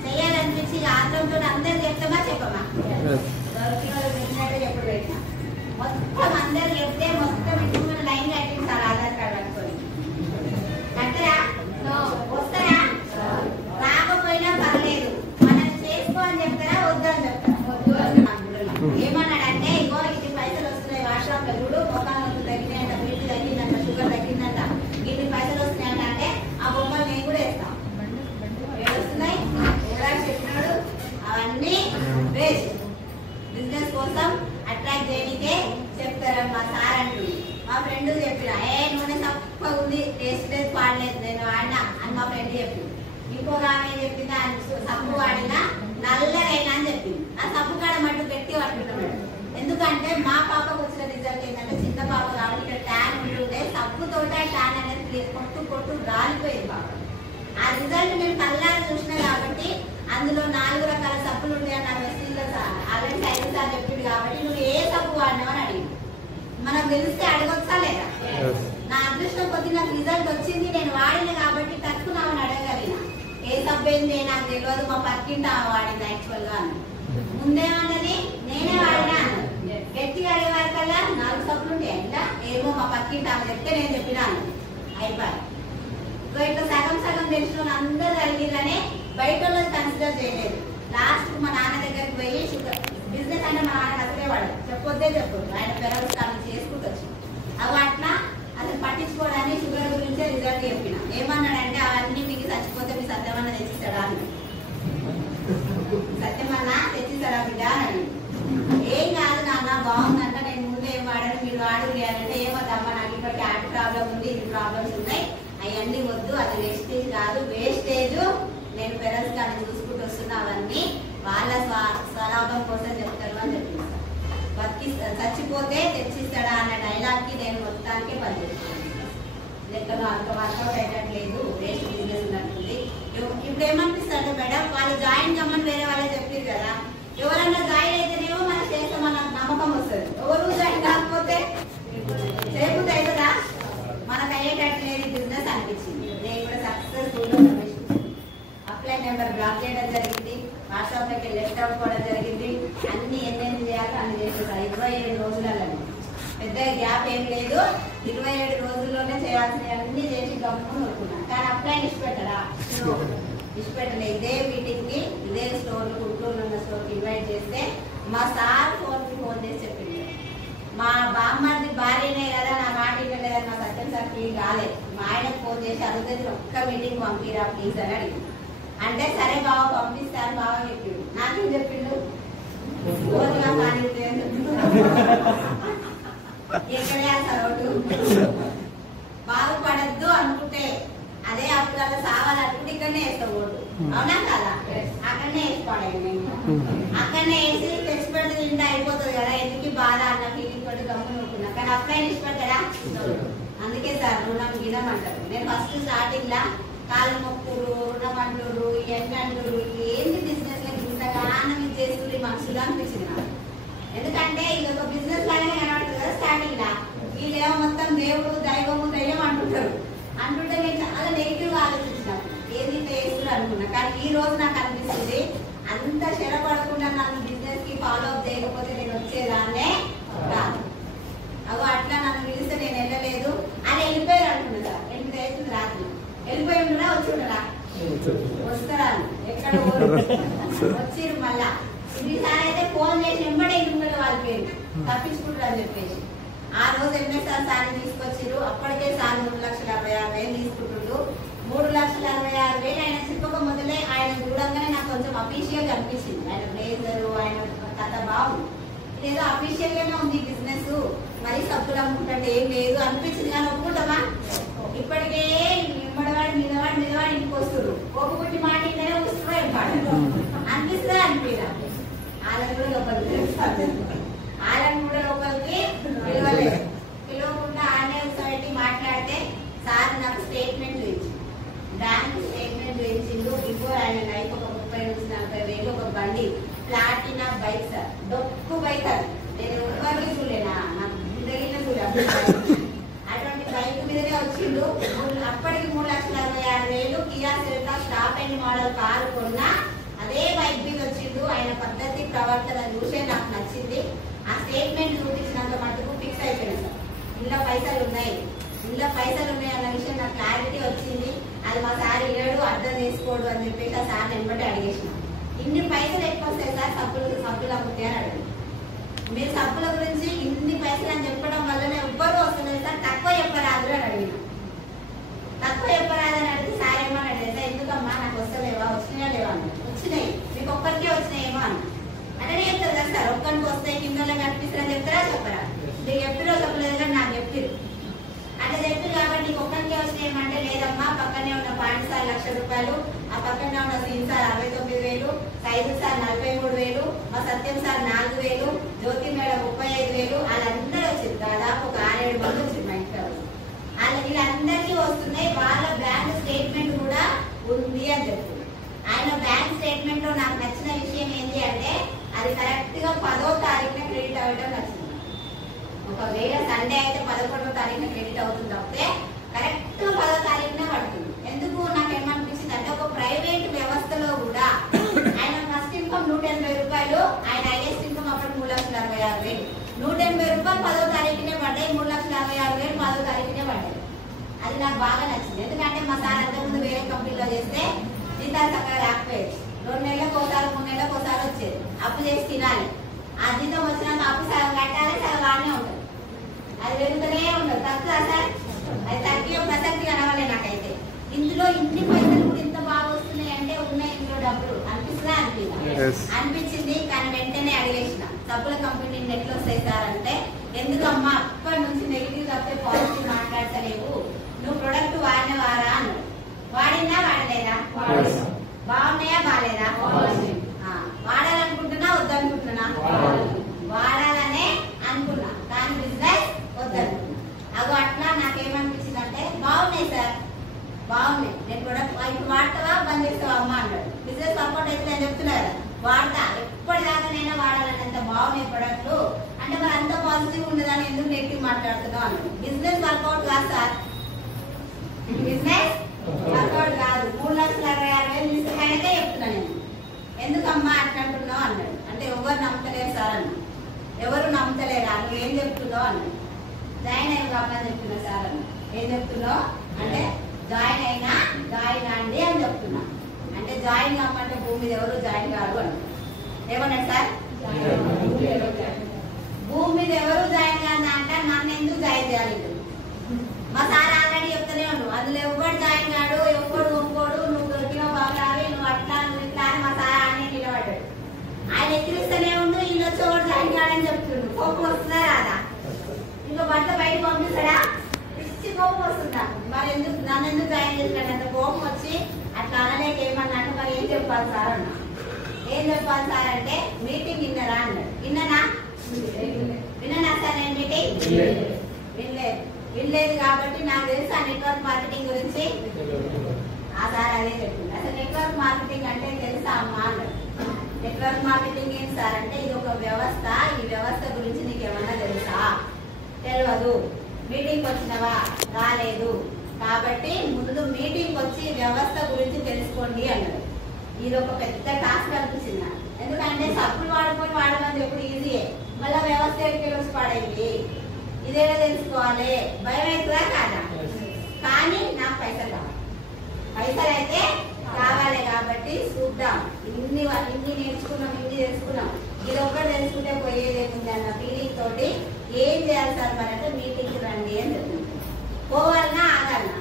చేయాలనిపించి ఆత్రంతో అందరు చెప్తామా చెప్పమా? దొరికిన వాళ్ళు పెట్టినట్టే చెప్పుడు పెట్టినా మొత్తం అందరు చెప్తే మొత్తం ఇంటి లైన్ కట్టింది సార్. ఆధార్ కార్డు పట్టుకొని కట్టరా? వస్తారా? రాకపోయినా పర్లేదు, మనం చేసుకో అని చెప్తారా వద్దని చెప్తారా? ఏమన్నాడంటే ఇగో ఇది పైసలు వస్తున్నాయి వాట్సాప్ లో చూడు, మొఖాలు తగ్గినాయంట, బీపీ తగ్గిందంట, షుగర్ తగ్గిందంట, ఇన్ని పైసలు వస్తున్నాయంట అంటే ఆ బొమ్మలు నేను కూడా వేస్తాం. వస్తున్నాయి చెప్పినాడు అవన్నీ వేస్ట్. బిజినెస్ కోసం అట్రాక్ట్ చేయడానికే చెప్తారు మా సార్ అంటూ. మా ఫ్రెండ్ చెప్పిన నూనె తప్ప ఉంది, టేస్ట్ లేదు, పాడలేదు, నేను వాడినా అని మా ఫ్రెండ్ చెప్పింది. ఇంకొక ఆమె చెప్పింది సబ్బు వాడినా నల్లగైనా అని చెప్పింది. ఆ సబ్బు కాడ మట్టు గట్టి పట్టుకుంటున్నాడు. ఎందుకంటే మా పాపకు వచ్చిన రిజల్ట్ ఏంటంటే చిన్న పాప కాబట్టి ఇక్కడ ట్యాన్ ఉంటుండే, సబ్బుతోట ట్యాన్ అనేది కొట్టు రాలిపోయింది పాప. ఆ రిజల్ట్ నేను కళ్ళారా చూసినా కాబట్టి అందులో 4 రకాల సబ్బులు ఉంటాయని నాకు వెస్టీజ్లో ఆల్రెడీ సైకిల్ సార్ చెప్పింది కాబట్టి నువ్వు ఏ సబ్బు వాడినావు అని అడిగింది. మనం తెలిస్తే అడగొచ్చా లేదా? నా అదృష్టం కొద్ది నాకు రిజల్ట్ వచ్చింది, నేను వాడిన కాబట్టి తక్కువని అడగగలిగిన. ఏ సబ్బు ఏంది నాకు తెలియదు, మా పక్కింటి వాడింది యాక్చువల్ గా అని. ముందేమన్నది నేనే వాడినా అన్నది. గట్టిగా అడిగే వారికల్లా 4 సబ్బులు ఉంటాయి అట్లా, ఏమో మా పక్కింటి ఆమె చెప్తే నేను చెప్పినాను అయిపోయి. సో ఇట్లా సగం సగం తెలిసిన అందరూ అడిగిరనే బయట వాళ్ళని కన్సిడర్ చేయలేదు. లాస్ట్ మా నాన్న దగ్గరికి పోయి బిజినెస్ అంటే మా నాన్న అసలే వాడు చెప్పొద్దే చెప్పొద్దు, ఆయన పెరల్స్ కానీ చేసుకుంటూ వచ్చి అవి అట్లా అసలు పట్టించుకోవడానికి షుగర్ గురించే రిజల్ట్ చెప్పిన. ఏమన్నాడంటే అవన్నీ మీకు చచ్చిపోతే మీ సత్యమన్నా తెచ్చిస్తాడా అని. సత్యమన్నా తెచ్చిస్తాడా బిడ్డ అని. ఏం కాదు నాన్న బాగుందంట, నేను ముందు ఏం వాడాను మీరు వాడు అంటే ఏమద్దమ్మా నాకు ఇప్పటికీ హార్ట్ ప్రాబ్లం ఉంది, ఇది ప్రాబ్లమ్స్ ఉన్నాయి, అవన్నీ వద్దు, అది వేస్టేజ్ కాదు, వేస్టేజ్ నేను పెరల్స్ కానీ చూసుకుంటూ వస్తున్నా, అవన్నీ వాళ్ళ స్వలాభం కోసం చెప్తారు అని చెప్పింది. చచ్చిపోతే తెచ్చిస్తాడా అన్న డైలాగ్ కి నేను మొత్తానికి పనిచేస్తాను. లెక్కలో అంత వర్కౌట్ అయ్యట్లేదు, వేస్ట్ బిజినెస్ ఉన్నట్టుంది. ఇప్పుడు ఏమనిపిస్తాడు మేడం, వాళ్ళు జాయిన్ కమ్మని వేరే వాళ్ళే చెప్పారు కదా, ఎవరన్నా జాయిన్ అయితేనేమో మనం చేస్తామన్న నమ్మకం వస్తుంది. ఎవరు జాయిన్ కాకపోతే చేయకపోతే అవుతుందా, మనకు అయ్యేటట్టు లేదు బిజినెస్ అనిపించింది. నేను కూడా సక్సెస్ఫుల్ అప్లై నెంబర్ బ్లాక్ చేయడం జరిగింది, వాట్సాప్ లోకి లెఫ్ట్ అవ్వడం జరిగింది, అన్ని ఎన్నెన్ని చేయాలో అన్ని చేసేసారు 27 రోజులలో. పెద్ద గ్యాప్ ఏం లేదు, 27 రోజుల్లోనే చేయాల్సిన అన్ని చేసి గమ్మును ఊరుకున్నాను. కానీ అప్లై ఇష్టపెట్టడా ఇష్టపెట్టలే. ఇదే మీటింగ్ కి ఇదే స్టోర్ గుంటూరు ఉన్న స్టోర్ కి ఇన్వైట్ చేస్తే మా సార్ ఫోన్ చేసి చెప్పింది, మా బామ్మది భార్యనే కదా నా మాట ఇవ్వలేదని మా సత్యం సార్ ఫీల్ కాలేదు. మా ఆయనకు ఫోన్ చేసి అడుగుతుంది ఒక్క మీటింగ్ పంపిరా ప్లీజ్ అని అడిగి. అంటే సరే బావ పంపిస్తాను బావ చెప్పిండు. నాకేం చెప్పిండు, ఓటుగా కానీ ఎక్కడే అసలు బాగుపడద్దు అనుకుంటే అదే అప్పుడు సావాలనుకుంటే ఇక్కడనే వేస్తావు ఓటు, అవునా కదా, అక్కడనే వేసుకోవాలి. నేను అక్కడనే వేసి తెచ్చి పెడితే తింటే అయిపోతుంది కదా, ఎందుకు బాధ అన్న ఫీలింగ్ పడి గమ్మున అనుకున్నా. కానీ అప్లై ఇష్టపడ్డా, అందుకే సార్ రుణం గిణం అంటారు. నేను ఫస్ట్ స్టార్టింగ్ లా కాలు మొక్కులు రుణం అంటురు ఇవన్నీ అంటురు, ఏంటి బిజినెస్ లో ఇంతగానం ఇది చేస్తుంది మనుషులు అనిపించింది నాకు. ఎందుకంటే ఇది ఒక బిజినెస్ లాగానే కనబడుతుంది కదా స్టార్టింగ్ లా, వీళ్ళేమో మొత్తం దేవుడు దైవము దయ్యం అంటుంటారు. అంటుంటే నేను చాలా నెగిటివ్ గా ఆలోచించినాను, ఏది చేస్తున్నారు అనుకున్నా. కానీ ఈ రోజు నాకు అనిపిస్తుంది అంత శ్రమపడకుండా నన్ను బిజినెస్ కి ఫాలో అప్ చేయకపోతే నేను వచ్చేదాన్నే కాదు. అవి అట్లా నన్ను పిలిస్తే నేను వెళ్ళలేదు అని వెళ్ళిపోయారు అనుకున్నా సార్. 8 అవుతుంది రాత్రి, వెళ్ళిపోయి ఉండరా వచ్చి ఉండరా వస్తారా ఎక్కడ వచ్చిరు. మళ్ళా ఈసారి అయితే ఫోన్ చేసి వెంబడే ఇంకొకటి వాళ్ళ పేరు తప్పించుకుంటారు అని చెప్పేసి ఆ రోజు ఎంఎస్ఆర్ సార్ తీసుకొచ్చిరు. అప్పటికే సార్ 3,66,000 తీసుకుంటుండ్రు. 3,66,000 ఆయన చెప్పక మొదలే ఆయన చూడంగానే నాకు కొంచెం అఫీషియల్ అనిపించింది. ఆయన బ్లేజరు ఆయన కథ బాగుంది, ఏదో అఫీషియల్ గానే ఉంది బిజినెస్, మరి సబ్బులు అమ్ముకుంటే ఏం లేదు అనిపించింది. కానీ ఒప్పుకుంటామా, ఇప్పటికే నిమ్మడవాడు మీదవాడు ఇంటికి వస్తున్నారు, ఒప్పుకుంటి మాట ఇంటనే వస్తున్నాయి అనిపిస్తుంది అనిపించా. వాళ్ళని కూడా ఒకరికి పిలవలేదు, పిలవకుండా ఆన్లైన్ సొసైటీ మాట్లాడితే సార్ నాకు స్టేట్మెంట్ చూపించింది, బ్యాంక్ స్టేట్మెంట్ చూపించిండు. బిఫోర్ ఆయన లైఫ్ ఒక 30,000-40,000 ఒక బండి ప్లాటినా బైక్ సార్, డొక్కు బైక్ అది నేను ఎవరికి చూడలేనా, నాకు జరిగిన చూడాలి అటువంటి బైక్ మీదనే వచ్చిండు. అప్పటికి 3,66,000 Kia Seltos top and model car కొన్నా అదే బైక్ మీద వచ్చిండు. ఆయన పద్ధతి ప్రవర్తన చూసే నాకు నచ్చింది. ఆ స్టేట్మెంట్ చూపించినంత మటుకు ఫిక్స్ అయిపోయింది సార్, ఇంట్లో పైసలు ఉన్నాయి అన్న విషయం నాకు క్లారిటీ వచ్చింది. అది మా సార్ ఇయ్యాడు అర్థం చేసుకోడు అని చెప్పేసి ఆ సార్ వెంబడి అడిగేసిన, ఇన్ని పైసలు ఎక్కువ వస్తాయి సార్ సబ్బులు అమ్ముతాయి అని అడిగి. మీరు సబ్బుల గురించి ఇన్ని పైసలు అని చెప్పడం వల్లనే ఎవ్వరూ వస్తలేదు సార్, తక్కువ చెప్పరాదు అని అడిగిన. తక్కువ చెప్పరాదని అడిగితే సార్ ఏమని అడిగితే ఎందుకమ్మా నాకు వస్తలేవా, వచ్చినాయా లేవా అన్న. వచ్చినాయి, మీకు ఒక్కరికే వచ్చినాయేమో అన్న. అంటే చెప్తారు కదా సార్, ఒక్కరికి వస్తాయి కిందలో కనిపిస్తారని చెప్తారా చెప్పరా, మీకు చెప్పిరో చెప్పలేదు కానీ నాకు చెప్పిరు. అంటే చెప్పారు కాబట్టి నీకు ఒక్కరికే వచ్చినాయేమంటే లేదమ్మా పక్కనే ఉన్న పాయింట్ సార్ 1,00,000 రూపాయలు, ఆ పక్కనే ఉన్న సీన్ సార్ 69,000, సైజు సార్ 43,000, మా సత్యం సార్ 4,000, జ్యోతి మేడం 35,000, వాళ్ళందరూ వచ్చింది. దాదాపు ఒక 6-7 మంది వచ్చింది మా ఇంట్లో. వీళ్ళందరికీ వస్తున్నాయి. వాళ్ళ బ్యాంక్ స్టేట్మెంట్ కూడా ఉంది అని చెప్తుంది. ఆయన బ్యాంక్ స్టేట్మెంట్ లో నాకు నచ్చిన విషయం ఏంటి అంటే అది కరెక్ట్ గా 10వ తారీఖున క్రెడిట్ అవ్వడం నచ్చింది. ఒకవేళ సండే అయితే 11వ తారీఖున క్రెడిట్ అవుతుంది తప్పితే కరెక్ట్ 10వ తారీఖునే పడుతుంది. ఎందుకు నాకు ఏమనిపించింది అంటే ఒక ప్రైవేట్ మొత్తం 10వ తారీఖునే పడ్డాయి. 3,56,000 10వ తారీఖునే పడ్డాయి. అది నాకు బాగా నచ్చింది. ఎందుకంటే మా సార్ అంతకుముందు వేరే కంపెనీలో చేస్తే జీతాలు చక్కగా రాకపోయేది. 2 నెలలకు ఒకసారి 3 నెలలకు ఒకసారి వచ్చేది. అప్పు చేసి తినాలి. ఆ జీతం వచ్చినాక అప్పు సగం కట్టాలి, సగం వాడినే ఉంటుంది. అది వెళ్తూనే ఉండదు. తక్కువ సార్ అది తగ్గే ప్రసక్తి కనవలే నాకైతే. ఇందులో ఇన్ని పైసలు కూడా ఇంత బాగా వస్తున్నాయి అంటే ఉన్నాయి ఇందులో డబ్బులు అనిపించింది. కానీ వెంటనే అడిగేసిన సబ్బుల కంపెనీ ఎట్లా వస్తాయి సార్ అంటే, ఎందుకమ్మా అప్పటి నుంచి నెగిటివ్ తప్పే పాజిటివ్ మాట్లాడతలేవు, నువ్వు ప్రొడక్ట్ వాడినవారా అన్నాడు. వాడినా వాడలేదా? బాగున్నాయా బాగాలేదా? వాడాలనుకుంటున్నా వద్దనుకుంటున్నా? వాడాలనే అనుకున్నా, కానీ బిజినెస్ వద్దనుకున్నా. అగో అట్లా నాకేమనిపించింది అంటే, బాగున్నాయి సార్ బాగున్నాయి, నేను ప్రొడక్ట్ ఇప్పుడు వాడతావా బంద్ చేస్తావా అమ్మా అన్నాడు. బిజినెస్ సపోర్ట్ అయితే నేను చెప్తున్నా కదా, వాడతా ఎప్పటిదాకానైనా వాడాలన్నంత బాగున్నాయి ప్రొడక్ట్లు అంటే, మరి అంత పాజిటివ్ ఉండదని ఎందుకు నెగిటివ్ మాట్లాడుతున్నావు అన్నాడు. బిజినెస్ వర్కౌట్ కాదు సార్, బిజినెస్ వర్కౌట్ కాదు. 3,66,000 తీసుకున్నాకే చెప్తున్నా నేను. ఎందుకమ్మా అట్లా అంటున్నావు అన్నాడు. అంటే ఎవరు నమ్మతలేరు సార్ అన్న. ఎవరు నమ్మతలేరా, నువ్వు ఏం చెప్తున్నావు అన్నాడు. జాయిన్ అయ్యి కావాలని చెప్తున్నా సార్ అన్న. ఏం చెప్తున్నావు అంటే, జాయిన్ అండి అని చెప్తున్నా. అంటే జాయిన్ కామంటే భూమి మీద ఎవరు జాయిన్ కాదు అని ఏమన్నాడు సార్? భూమి మీద ఎవరు జాయిన్ కాదు అంటే నన్ను ఎందుకు జాయిన్ చేయాలి? మా సార్ ఆల్రెడీ చెప్తూనే ఉండు, అందులో ఎవరు జాయిన్ కాడు, ఎవరు ఒప్పుకోడు, నువ్వు దొరికిన బాగాలి, నువ్వు అట్లా నువ్వు ఇట్లా అని మా సార్ అన్నీ నిలబడ్డాడు. ఆయన ఎక్కిరిస్తూనే ఉండు, వీళ్ళు వచ్చి ఎవరు జాయిన్ కాడని చెప్తుండు. కోపం వస్తుందా రాదా? ఇంకో భర్త బయటకు పంపిస్తాడా? పిచ్చి కోపం వస్తుందా? మరి ఎందుకు నన్ను ఎందుకు జాయిన్ చేసినట్టు కోపం వచ్చి అట్లా అనలేక ఏమన్నా అంటే, మరి ఏం చెప్పాలి సార్ అన్న. ఏం చెప్పాలి సార్ అంటే, మీటింగ్ విన్నరా అన్నాడు. విన్నానా సార్ నేను మీటింగ్ వినలేదు కాబట్టి నాకు తెలుసు ఆ నెట్వర్క్ మార్కెటింగ్ గురించి. ఆ సార్ అదే చెప్పింది. అసలు నెట్వర్క్ మార్కెటింగ్ అంటే తెలుసా అమ్మా అన్నాడు. నెట్వర్క్ మార్కెటింగ్ ఏంటి సార్ అంటే, ఇది ఒక వ్యవస్థ, ఈ వ్యవస్థ గురించి నీకు ఏమన్నా తెలుసా? తెలియదు. మీటింగ్ వచ్చినవా? రాలేదు. కాబట్టి ముందు మీటింగ్ వచ్చి వ్యవస్థ గురించి తెలుసుకోండి అన్నాడు. ఇది ఒక పెద్ద టాస్క్ అనిపించింది. ఎందుకంటే సబ్బులు వాడుకొని వాడమని ఎప్పుడు ఈజీయే, మళ్ళీ వ్యవస్థ ఎక్కడికి వచ్చి పాడైంది, ఇదేలా తెలుసుకోవాలి, భయం అవుతుందా కాదా? కానీ నాకు పైసలు కావాలి. పైసలు అయితే కావాలి కాబట్టి చూద్దాం. ఇన్ని నేర్చుకున్నాం, ఇన్ని తెలుసుకున్నాం, ఇది ఒక్కటి తెలుసుకుంటే పోయేది ఏముంది అన్న ఫీలింగ్ తోటి ఏం చేయాలి సార్ మరి అంటే, మీటింగ్కి రండి అని చెప్పింది. పోవాలన్నా ఆగాలన్నా?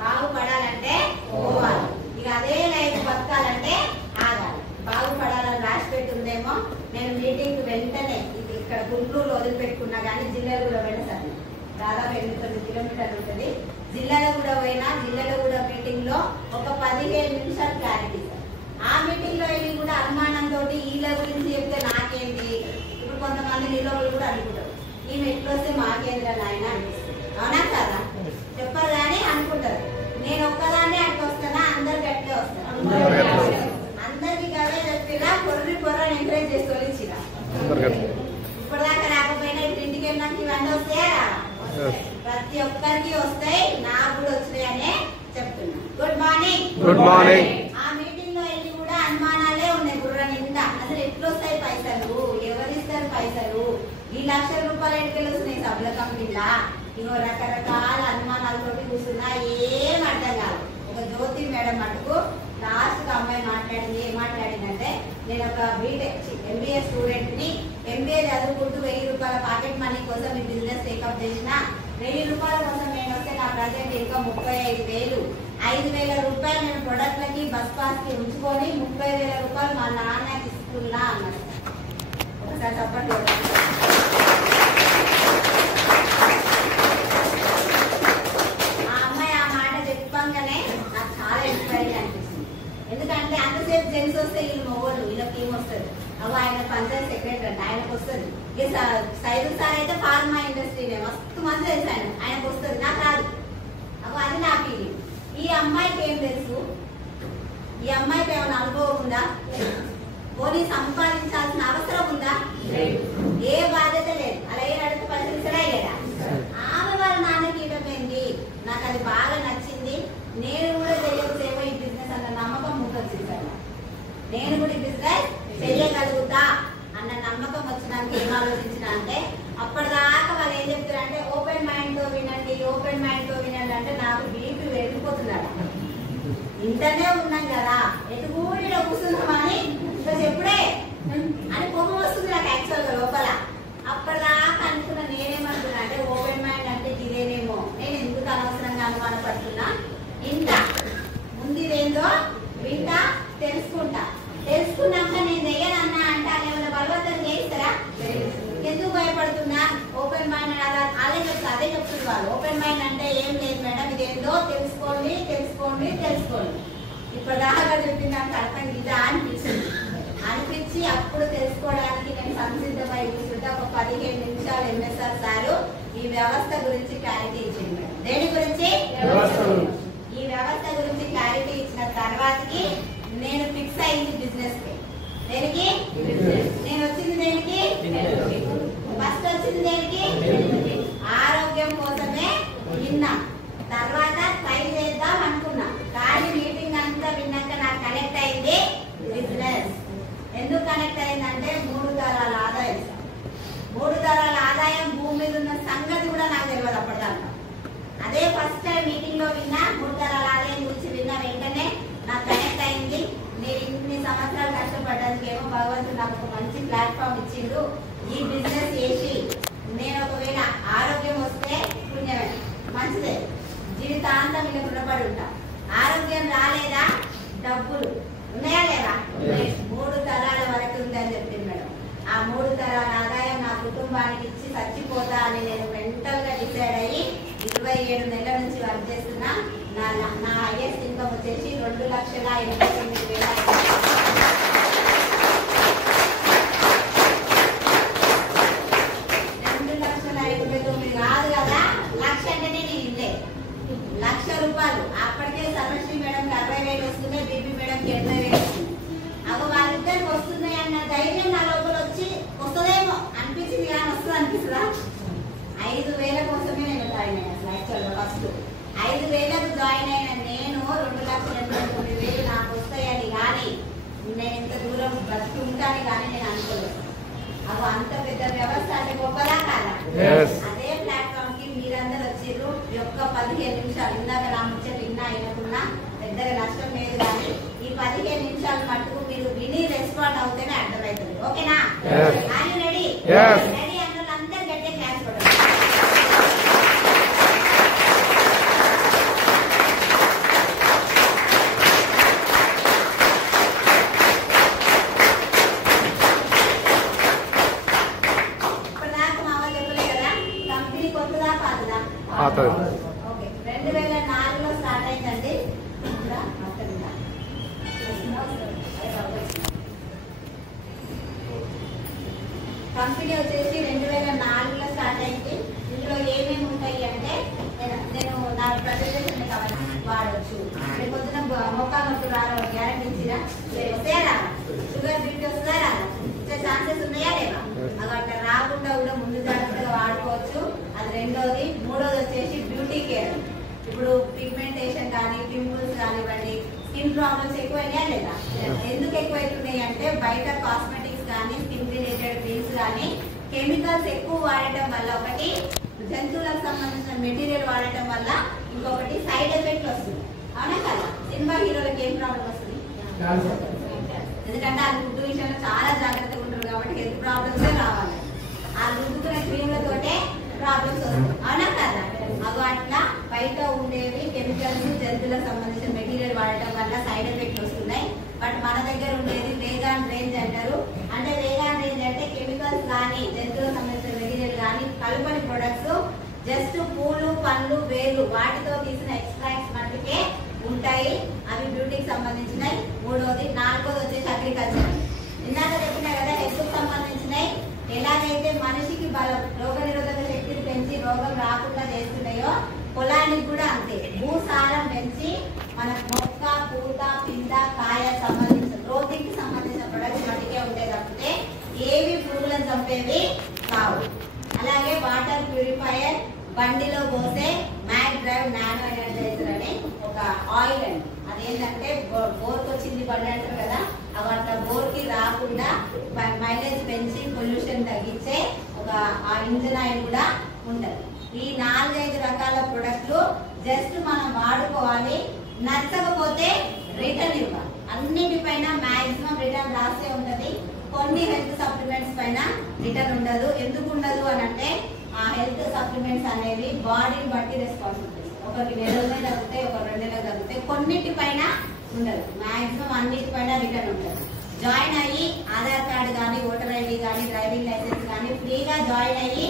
బాగుపడాలంటే పోవాలి. ఇక అదే లైఫ్ బతకాలంటే ఆగాలి. బాగుపడాలని రాసి పెట్టుందేమో. నేను మీటింగ్ వెంటనే ఇక్కడ గుంటూరులో వదిలిపెట్టుకున్నా కానీ జిల్లాలో కూడా పోయినా సార్, దాదాపు 8-9 కిలోమీటర్లు ఉంటుంది. జిల్లాలో కూడా పోయినా, జిల్లాలో కూడా మీటింగ్ లో ఒక 15 నిమిషాలు క్లారిటీ సార్. ఆ మీటింగ్ లో వెళ్ళి కూడా అనుమానంతో వీళ్ళ గురించి చెప్తే నాకేంటి, ఇప్పుడు కొంతమంది నిలవలు కూడా అనుకుంటారు, ఈమె ఎట్లొస్తే మాకేంద్ర నాయన అనిపిస్తుంది. అవునా కదా? చెప్పరు కానీ అనుకుంటారు. నేను ఒక్కదాన్ని అట్లా వస్తానా, అందరికి అట్లే వస్తాను. అందరికి కదే చెప్పినా పొర్రని ఎంకరేజ్ చేసుకొని ఇచ్చినా. ఇప్పటిదాకా రాకపోయినా ఇప్పుడు ఇంటికి వెళ్ళినాక ఇవన్నీ వస్తాయా? ప్రతి ఒక్కరికి వస్తాయి, నాకు కూడా వస్తాయనే చెప్తున్నా. Good morning. Good morning. ఆ మీటింగ్ లో వెళ్ళి కూడా అనుమానాలే ఉన్నాయి బుర్ర నిండా. అసలు ఎట్లొస్తాయి పైసలు, ఎవరిస్తారు పైసలు, ఈ లక్షల రూపాయలు ఎటుకెళ్ళి వస్తున్నాయి సభ్యుల కంపెనీలా, ఇంకో రకరకాల అనుమానాలతో కూర్చున్నా ఏం అర్థం కాదు. ఒక జ్యోతి మేడం మటుకు లాస్ట్ అమ్మాయి మాట్లాడింది. ఏం మాట్లాడిందంటే, నేను ఒక MBA స్టూడెంట్ ని, MBA చదువుకుంటూ 1000 రూపాయల పాకెట్ మనీ కోసం ఈ బిజినెస్ టేకప్ చేసిన. 1000 రూపాయల కోసం నేను వస్తే నా ప్రజెంట్ ఇంకా 35,000, 5,000 రూపాయలు నేను ప్రొడక్ట్లకి బస్ పాస్ కి ఉంచుకొని 30,000 రూపాయలు మా నాన్నకి ఇస్తున్నా అన్నారు. ఒకసారి చెప్పండి. ఆ అమ్మాయి ఆ మాట చెప్పంగానే నాకు చాలా ఇన్స్పైరింగ్ అనిపిస్తుంది. ఎందుకంటే అంతసేపు జెంట్స్ వస్తే వీళ్ళు మొగోళ్ళు, వీళ్ళకి ఏం వస్తుంది. అవి ఆయన పంచాయత్ సెక్రటరీ అంటే ఆయనకు వస్తుంది. సైదు సార్ అయితే ఫార్మా ఇండస్ట్రీనే మస్తు మంది తెలుసు ఆయనకు వస్తుంది, నాకు రాదు. అవి అది నా ఫీలింగ్. ఈ అమ్మాయికి ఏం తెలుసు? ఈ అమ్మాయికి ఏమైనా అనుభవం ఉందా? పోనీ సంపాదించాల్సిన అవసరం ఉందా? ఏ బాధ్యత లేదు. అలా ఏ అడిగితే పైసలు ఇస్తారా లేదా? ఆమె వాళ్ళ నాన్నకి ఇవ్వమైంది. నాకు అది బాగా నచ్చింది. నేను కూడా చేయకపోతే ఈ బిజినెస్ అన్న నమ్మకం ముందొచ్చింది. నేను కూడా ఈ బిజినెస్ చేయగలుగుతా అన్న నమ్మకం వచ్చినాక ఏం ఆలోచించిన అంటే, అప్పటిదాకా వాళ్ళు ఏం చెప్తారు అంటే ఓపెన్ మైండ్ తో వినండి అంటే నాకు బీపీ వెళ్ళిపోతున్నాడు. ఇంటనే ఉన్నాం కదా, ఎటుకూడిలో కూర్చున్నామని ఇంకా చెప్పుడే అని కోపం వస్తుంది నాకు యాక్చువల్గా లోపల. అప్పటిదాకా అనుకున్నా నేనేమనుకున్నా అంటే ఓపెన్ మైండ్ అంటే ఇదేనేమో, నేను ఎందుకు అనవసరంగా అనుమానపడుతున్నా, ఇంత ముందుదేందో వింటా తెలుసుకున్నాక నేను చెయ్యనన్నా అంటే ఏమైనా బలవంతం చేయిస్తారా? ఎందుకు భయపడుతున్నా? ఓపెన్ మైండ్ అదే చెప్తుంది వాళ్ళు. ఓపెన్ మైండ్ అంటే ఏం లేదు మేడం, ఇదేందో తెలుసుకోండి. ఇప్పటిదాకా చెప్పింది నాకు అర్థం ఇదా అనిపించి అప్పుడు తెలుసుకోవడానికి నేను సంసిద్ధమై కూర్చుంటే ఒక 15 నిమిషాలు ఎంఎస్ఆర్ సారు ఈ వ్యవస్థ గురించి క్లారిటీ ఇచ్చింది మేడం. దేని గురించి? ఈ వ్యవస్థ గురించి క్లారిటీ ఇచ్చిన తర్వాతకి నేను ఫిక్స్ అయింది బిజినెస్ కి. దేనికి? నేను వచ్చింది దేనికి? ఫస్ట్ వచ్చింది దేనికి? ఆరోగ్యం కోసమే విన్నా, తర్వాత ట్రై చేద్దాం అనుకున్నా. కానీ మీటింగ్ అంతా విన్నాక నాకు కనెక్ట్ అయింది బిజినెస్. ఎందుకు కనెక్ట్ అయిందంటే 3 తరాల ఆదాయం. 3 తరాల ఆదాయం భూమి మీద ఉన్న సంగతి కూడా నాకు తెలియదు అప్పటిదాకా. అదే ఫస్ట్ టైం మీటింగ్ లో విన్నా, 3 తరాల ఆదాయం గురించి విన్న వెంటనే నాకు కనెక్ట్ అయింది. నేను ఇన్ని సంవత్సరాలు కష్టపడ్డానికి ఏమో భగవంతుడు నాకు ఒక మంచి ప్లాట్ఫామ్ ఇచ్చిండు. ఈ బిజినెస్ చేసి నేను ఒకవేళ ఆరోగ్యం వస్తే పుణ్యమే, మంచిదే, జీవితాంతం ఇలా రుణపడి ఉంటా. ఆరోగ్యం రాలేదా, డబ్బులు ఉన్నాయా లేదా? 3 తరాల వరకు ఉందని చెప్పింది మేడం. ఆ 3 తరాల ఆదాయం నా కుటుంబానికి ఇచ్చి చచ్చిపోతా అని నేను మెంటల్ గా డిసైడ్ అయ్యి 27 నెలల నుంచి వర్క్ చేస్తున్నా. నా హైయెస్ట్ ఇన్కమ్ వచ్చేసి 2,89,000. 2,89,000 కాదు కదా, 1,00,000 అంటేనే నేను ఇల్లే. 1,00,000 రూపాయలు. అప్పటికే సర్వశ్రీ మేడంకి 60,000 వస్తున్నాయి, బీపీ మేడంకి 80,000 వస్తుంది. అవి వాళ్ళిద్దరికి వస్తున్నాయి అన్న ధైర్యం నా లోపల వచ్చి వస్తుందేమో అనిపించింది. కానీ వస్తుంది అనిపిస్తుందా? 5,000 కోసమే నేను జాయిన్ అయ్యాను. అసలు యాక్చువల్గా ఫస్ట్ 5,000కు జాయిన్ అయిన నేను 2,89,000 నాకు వస్తాయని కానీ నేను ఇంత దూరం బ్రతుకుంటాను కానీ నేను అనుకోలేదు. అవి అంత పెద్ద వ్యవస్థ అంటే గొప్పలా కాదా? అదే ప్లాట్ఫామ్ కి మీరందరూ వచ్చిర్రు. ఈ యొక్క 15 నిమిషాలు ఇందాక నా ముచ్చట విన్నా అయినకున్నా పెద్దగా నష్టం లేదు. కానీ ఈ 15 నిమిషాలు మట్టుకు మీరు విని రెస్పాండ్ అవుతేనే అర్థమవుతుంది. ఓకేనా? రెడీ? రెడీ అన్న అందరు గట్టిగా క్లాస్ కొట్టాలి. ఓకే, 2004లో స్టార్ట్ అయిందండి. కంపెనీ వచ్చేసి 2004లో స్టార్ట్ అయింది. ఇందులో ఏమేమి ఉంటాయి అంటే నేను నా ప్రజెంటేషన్ వాడచ్చు. రేపు పొద్దున మొక్క నొప్పి రాను గ్యారెంటీ ఇచ్చినా వస్తాయా? షుగర్ బీపీ వస్తారా? వచ్చే ఛాన్సెస్ ఉన్నాయా లేవా? అవి అట్లా రాకుండా కూడా ముందు జాగ్రత్తగా వాడుకోవచ్చు. అది రెండోది. మూడోది వచ్చేసి బ్యూటీ కేర్. ఇప్పుడు పిగ్మెంటేషన్ కానీ, పింపుల్స్ కానివ్వండి, స్కిన్ ప్రాబ్లమ్స్ ఎక్కువైనా లేదా? ఎందుకు ఎక్కువైతున్నాయి అంటే బయట కాస్మెటిక్స్ కానీ, స్కిన్ రిలేటెడ్ క్రీమ్స్ కానీ కెమికల్స్ ఎక్కువ వాడటం వల్ల, ఒకటి జంతువులకు సంబంధించిన మెటీరియల్ వాడటం వల్ల, ఇంకొకటి సైడ్ ఎఫెక్ట్ వస్తుంది. అవునా కదా? సినిమా హీరోలకు ఏం ప్రాబ్లం వస్తుంది? ఎందుకంటే ఆ ఫుడ్ విషయంలో చాలా జాగ్రత్తగా ఉంటారు కాబట్టి హెల్త్ ప్రాబ్లమ్స్ రావాలి. ఆ రుద్దుకున్న క్రీమ్లతోటే ప్రాబ్లమ్స్ వస్తాయి. అవునా కదా? అవి అట్లా బయట ఉండేవి కెమికల్స్, జంతువులకు సంబంధించిన మెటీరియల్ వాడటం వల్ల సైడ్ ఎఫెక్ట్ వస్తున్నాయి. బట్ మన దగ్గర ఉండేది వేగాన్ రేంజ్ అంటారు. అంటే వేగాన్ రేంజ్ అంటే కెమికల్స్ కానీ, జంతువులకు సంబంధించిన మెటీరియల్ కానీ కలుపని ప్రొడక్ట్స్, జస్ట్ పూలు, పండ్లు, వేర్లు వాటితో తీసిన ఎక్స్ట్రాక్ట్స్ మట్టుకే ఉంటాయి. అవి బ్యూటీకి సంబంధించినవి. మూడోది. నాలుగోది వచ్చేసి అగ్రికల్చర్. ఇందాక చెప్పినా కదా, హెల్త్ కు సంబంధించినవి. ఎలాగైతే మనిషికి బలం, రోగ నిరోధక శక్తిని పెంచి రోగం రాకుండా చేస్తున్నాయో, పొలానికి కూడా అంతే. భూసారం పెంచి మన మొక్క, పూత, పిండ, కాయ సంబంధించిన గ్రోతింగ్ సంబంధించిన ప్రొడక్ట్స్ మటుకే ఉంటాయి తప్పితే ఏవి పురుగులను చంపేవి కావు. అలాగే వాటర్ ప్యూరిఫైయర్, బండిలో పోసే మ్యాక్ డ్రైవ్ నానో ఎనర్జైజర్ అనే ఒక ఆయిల్ అండి. అదేంటంటే బోర్కి వచ్చింది బండి అంటారు కదా, అవి అట్లా బోర్కి రాకుండా మైలేజ్ పెంచి పొల్యూషన్ తగ్గించే ఒక ఆ ఇంజిన్ ఆయిల్ కూడా ఉంటది. ఈ 4-5 రకాల ప్రొడక్ట్లు జస్ట్ మనం వాడుకోవాలి. నచ్చకపోతే రిటర్న్ ఇవ్వాలి. అన్నిటిపైన మాక్సిమం రిటర్న్ రాసే ఉంటది. కొన్ని హెల్త్ సప్లిమెంట్స్ పైన రిటర్న్ ఉండదు. ఎందుకు ఉండదు అని అంటే ఆ హెల్త్ సప్లిమెంట్స్ అనేవి బాడీని బట్టి రెస్పాన్సిబిలిటీ. ఒకరికి నెలలనే తగ్గుతాయి, ఒక 2 నెలలు తగ్గుతాయి. కొన్నిటిపైన ఉండదు. మాక్సిమం అన్నిటిపైన రిటర్న్ ఉంటుంది. జాయిన్ అయ్యి ఆధార్ కార్డు కానీ, ఓటర్ ఐడి కానీ, డ్రైవింగ్ లైసెన్స్ కానీ ఫ్రీగా జాయిన్ అయ్యి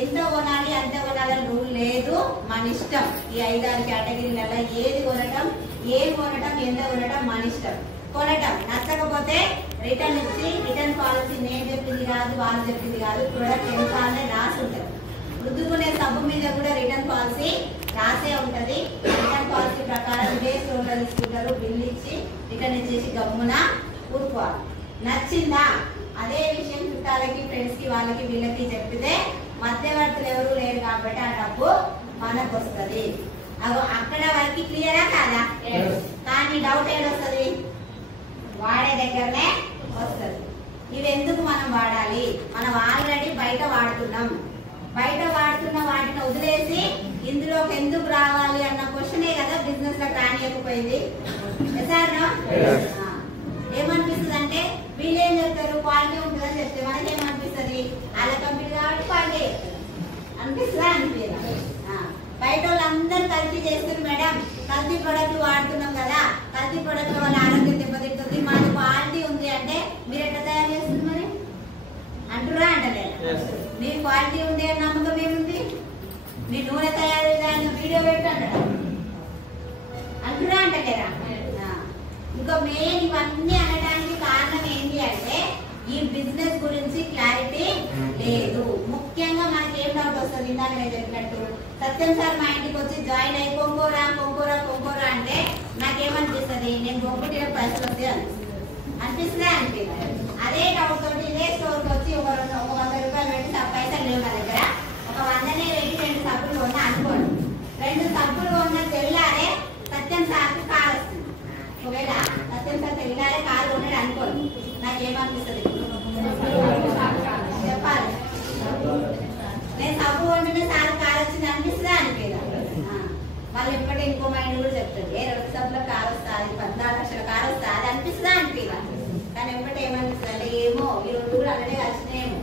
ఎంత కొనాలి అంత కొనాలని రూల్ లేదు. మన ఇష్టం. ఈ 5-6 కేటగిరీలలో ఏది కొనటం, ఏం కొనటం, ఎంత కొనటం మన ఇష్టం. కొనటం నచ్చకపోతే రిటర్న్ ఇచ్చి, రిటర్న్ పాలసీ నేను చెప్పింది కాదు, వాళ్ళు చెప్పింది కాదు, ప్రొడక్ట్ ఎంత అనేది రాసి ఉంటుంది. రుద్దుకునే సబ్బు మీద కూడా రిటర్న్ పాలసీ రాసే ఉంటది. రిటర్న్ పాలసీ ప్రకారం ఇదే స్టోర్లో తీసుకుంటారు. బిల్ ఇచ్చి రిటర్న్ ఇచ్చేసి గమ్మున ఊరుకోవాలి. నచ్చిందా అదే విషయం చుట్టాలకి, ఫ్రెండ్స్ కి, వాళ్ళకి, వీళ్ళకి చెప్పితే మధ్యవర్తులు ఎవరు లేరు కాబట్టి ఆ డబ్బు మనకు వస్తుంది. అక్కడ వరకు క్లియరా కాదా? కానీ డౌట్ ఏడొస్తుంది? వాడే దగ్గరనే వస్తుంది. ఇవి ఎందుకు మనం వాడాలి? మనం ఆల్రెడీ బయట వాడుతున్నాం. బయట వాడుతున్న వాటిని వదిలేసి ఇందులోకి ఎందుకు రావాలి అన్న క్వశ్చనే కదా బిజినెస్ లో రానియకపోయింది. ఏమనిపిస్తుంది అంటే వీళ్ళు ఏం చెప్తారు, క్వాలిటీ ఉంటుందని చెప్తే మనకేమనిపిస్తుంది? వాళ్ళ కంపెనీ కాబట్టి క్వాలిటీ అనిపిస్తుందా? అనిపించదు. బయట వాళ్ళందరూ కల్తీ చేస్తారు మేడం, కల్తీ ప్రొడక్ట్ వాడుతున్నాం కదా, కల్తీ ప్రొడక్ట్ వాళ్ళ ఆరోగ్యం దెబ్బతింటుంది, మాది క్వాలిటీ ఉంది అంటే మీరు ఎట్లా తయారు చేస్తుంది మరి అంటురా? అంటలేదు. మీ క్వాలిటీ ఉండే నమ్మకం ఏముంది? మీ నూనె తయారు వీడియో పెట్టండి అంటురా? అంటలేరా? ఇంకా మెయిన్ ఇవన్నీ అనడానికి కారణం ఏంటి అంటే ఈ బిజినెస్ గురించి క్లారిటీ లేదు. ముఖ్యంగా మనకి ఏం డౌట్ వస్తుంది? ఇందాక నేను చెప్పినట్టు సత్యం సార్ మా ఇంటికి వచ్చి జాయిన్ అయ్యి కొంకోరా కొంకోరా కొంకోరా అంటే నాకేమనిపిస్తుంది? నేను కొంకుటిన పైసలు వస్తాయి అనిపిస్తుందా? అనిపిస్తుంది. అదే డౌట్ తోటి ఇదే స్టోర్కి వచ్చి ఒక 100 రూపాయలు పెట్టి పైసలు లేవు నా దగ్గర, ఒక 100నే పెట్టి 2 సబ్బులు కొన్నా అనుకోండి. 2 సబ్బులు కొన్న తెల్లారే సత్యం సార్కి కాల్ వస్తుంది. ఒకవేళ సత్యం సార్ తెల్లారే కాల్ కొన్నాడు అనుకోండి, నాకేమనిపిస్తుంది? చెప్పాలి. నేను సబ్బు కొంటున్న సార్ కాల్ వచ్చింది అనిపిస్తుందా? అనిపించదా? వాళ్ళు ఎప్పటి ఇంకో మైండ్ కూడా చెప్తుంది, 2 సబ్బుల కాల్ వస్తుంది, 14 లక్షల కాల్ వస్తుంది, అది అనిపిస్తుందా? అనిపించదా? కానీ ఎప్పటి ఏమనిపిస్తుంది అంటే ఏమో ఈ 2 కూడా అలానే కలిసినేమో,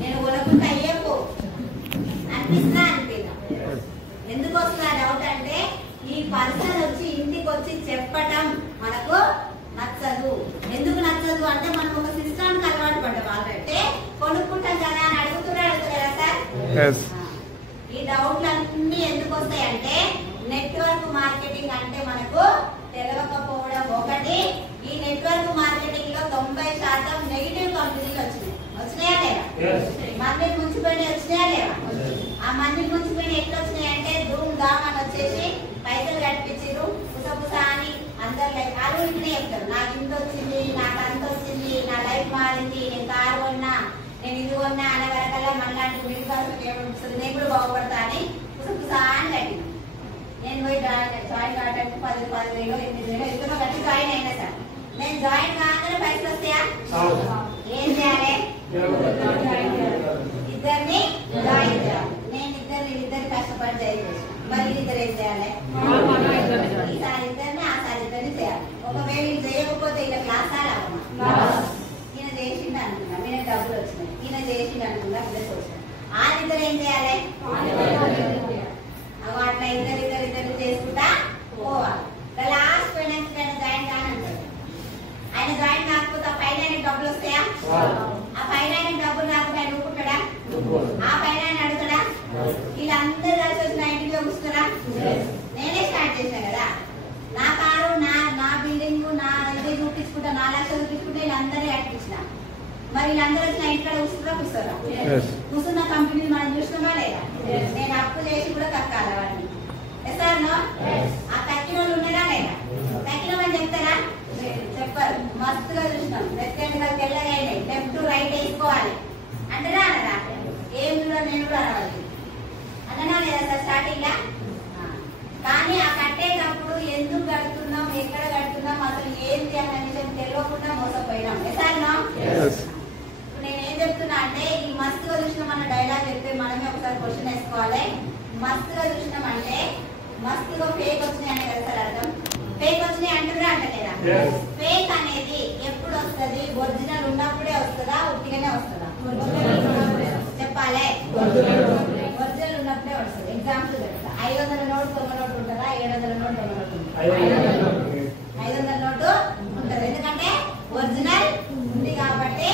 నేను కొనుక్కుంటే అయ్యేపో అనిపిస్తుందా? అనిపించదా? ఎందుకు వస్తుంది ఆ డౌట్ అంటే ఈ పర్సన్ వచ్చి ఇంటికి వచ్చి చెప్పటం మనకు నచ్చదు. ఎందుకు నచ్చదు అంటే మనం ఒక సిస్టమ్కి అలవాటు పడ్డాం. ఆల్రెడీ కొనుక్కుంటాం కదా అని అడుగుతున్నారా సార్? ఈ డౌట్లు అన్ని ఎందుకు వస్తాయంటే నెట్వర్క్ మార్కెటింగ్ అంటే మనకు తెలియకపోవడం ఒకటి. ఈ నెట్వర్క్ మార్కెటింగ్ లో 90% నెగిటివ్ కంపెనీలు వచ్చినాయా లేదా? మందిని ముంచిపోయిన వచ్చినాయా లేవా? ఆ మందిని ముంచిపోయిన ఎట్లా వచ్చినాయంటే ధూమ్ ధామ్ అని వచ్చేసి పైసలు కట్టించారు, పుసపుస అని అందరు లైఫ్ అది ఇట్లనే చెప్తారు. నాకు ఇంత వచ్చింది, నాకు అంత వచ్చింది, నా లైఫ్ మారింది, నేను కారు కొన్నా, నేను ఇది కొన్నా అనగలకల్లా మనలాంటి మిడిల్ క్లాస్ ఏమనిపిస్తుంది, నేను కూడా బాగుపడతా అని పుసపుస అని కట్టిన. నేను పోయి జాయిన్ కావడానికి 10,000 8,000 ఎంతో కట్టి జాయిన్ అయినా సార్. నేను జాయిన్ కాగానే పైసలు వస్తాయా? ఏం చేయాలి? ఇద్దరిని జాయిన్ చేయాలి. నేను ఇద్దరు కష్టపడి జాయిన్ చేసి మరి ఇద్దరు ఏం చేయాలి? ఈసారి ఇద్దరిని ఆసారి ఇద్దరిని చేయాలి. ఒకవేళ ఇది చేయకపోతే ఇలా క్లాస్ అవ్వమా? ఈయన చేసిండు అనుకున్నా, ఈయన డబ్బులు వచ్చినాయి, ఈయన చేసిండు అనుకున్నా, ఇద్దరు వచ్చినాయి. వాళ్ళిద్దరు ఏం చేయాలి? అట్లా ఇద్దరు చేసుకుంటా పోవాలి. లాస్ట్ ఫైనాన్స్ జాయిన్ కానంటారు. ఆయన జాయిన్ కాకపోతే ఆ పైన డబ్బులు వస్తాయా? ఆ పైన డబ్బులు రాకుండా ఆయన ఊరుకుంటాడా? ఆ పైన అడుగుతాడా? వీళ్ళందరూ కలిసి వచ్చిన ఇంటికి వస్తారా? నేనే స్టార్ట్ చేశాను కదా. నా కారు, నా బిల్డింగ్, నా ఇది చూపించుకుంటా, 4 లక్షలు చూపించుకుంటే వీళ్ళందరూ అడిపించిన. మరి వీళ్ళందరూ వచ్చిన ఇంట్లో కూర్చుంటారా? కూర్చున్న కంపెనీ మనం చూసినామా లేదా? నేను అప్పు చేసి కూడా కక్కాలి వాడిని. ఆ కక్కిన వాళ్ళు ఉన్నారా లేదా? కక్కినమని చెప్తారా? చెప్పారు. మస్తుగా చూసినాం, రెస్టారెంట్ తెల్లగా అయినాయి, లెఫ్ట్ రైట్ వేసుకోవాలి అంటారా? అనరా? ఏం కూడా నేను కూడా అనవాలి అన్నా లేదా సార్ స్టార్టింగ్ లా? కానీ ఆ కట్టేటప్పుడు ఎందుకు కడుతున్నాం, ఎక్కడ కడుతున్నాం, అసలు ఏంటి అన్న విషయం తెలియకుండా మోసపోయినాం. నేనేం చెప్తున్నా అంటే ఈ మస్తుగా చూసిన మన క్వశ్చన్ వేసుకోవాలి. మస్తుగా చూసినామంటే మస్తుగా ఫేక్ వచ్చినాయి కదా సార్ అర్థం. ఫేక్ వచ్చినాయి అంటున్నా అంటలేదా? ఫేక్ అనేది ఎప్పుడు వస్తుంది? ఒరిజినల్ ఉన్నప్పుడే వస్తుందా, ఉట్టిగానే వస్తుందా? చెప్పాలి. ఒరిజినల్ ఉన్నప్పుడే వస్తుంది. ఎగ్జాంపుల్ చెప్తా. 500 నోటు దొంగ నోటు ఉంటుందా? 700 నోటు దొంగ నోటు ఉంటుందా? 500 నోటు ఉంటది. ఎందుకంటే ఒరిజినల్ ఉంది కాబట్టి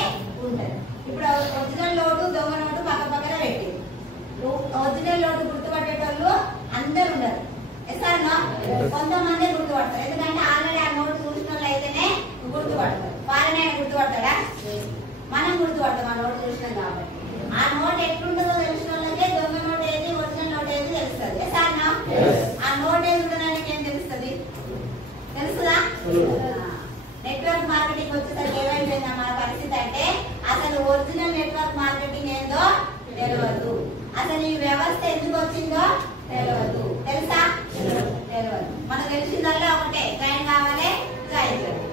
ఉంటది. ఇప్పుడు ఒరిజినల్ నోటు దొంగ నోటు పక్క పక్కన పెట్టి ఒరిజినల్ నోటు గుర్తుపట్టేటోళ్ళు అందరు ఉండరు. కొంతమంది గుర్తుపడతారు. ఎందుకంటే ఆల్రెడీ ఆ నోటు చూసిన వాళ్ళు అయితేనే గుర్తుపడతారు. వాళ్ళనే గుర్తుపడతారా? మనం గుర్తుపడతాం ఆ నోటు చూసినాం కాబట్టి. ఆ నోట్ ఎట్లుంటుందో తెలిసిన వాళ్ళకే దొంగ నోట్ ఏది ఒరిజినల్ నోట్ ఏది తెలుస్తుంది. ఆ నోట్ ఏది ఉండడానికి ఏం తెలుస్తుంది? తెలుసుదా? నెట్వర్క్ మార్కెటింగ్ వచ్చేసరికి ఏమైపోయిందా మన పరిస్థితి అంటే అసలు ఒరిజినల్ నెట్వర్క్ మార్కెటింగ్ ఏందో తెలియదు. అసలు ఈ వ్యవస్థ ఎందుకు వచ్చిందో తెలియదు. తెలుసా? తెలియదు. మనకు తెలిసిందల్లా ఒకటే, జాయిన్ కావాలి, జాయిన్ కావాలి.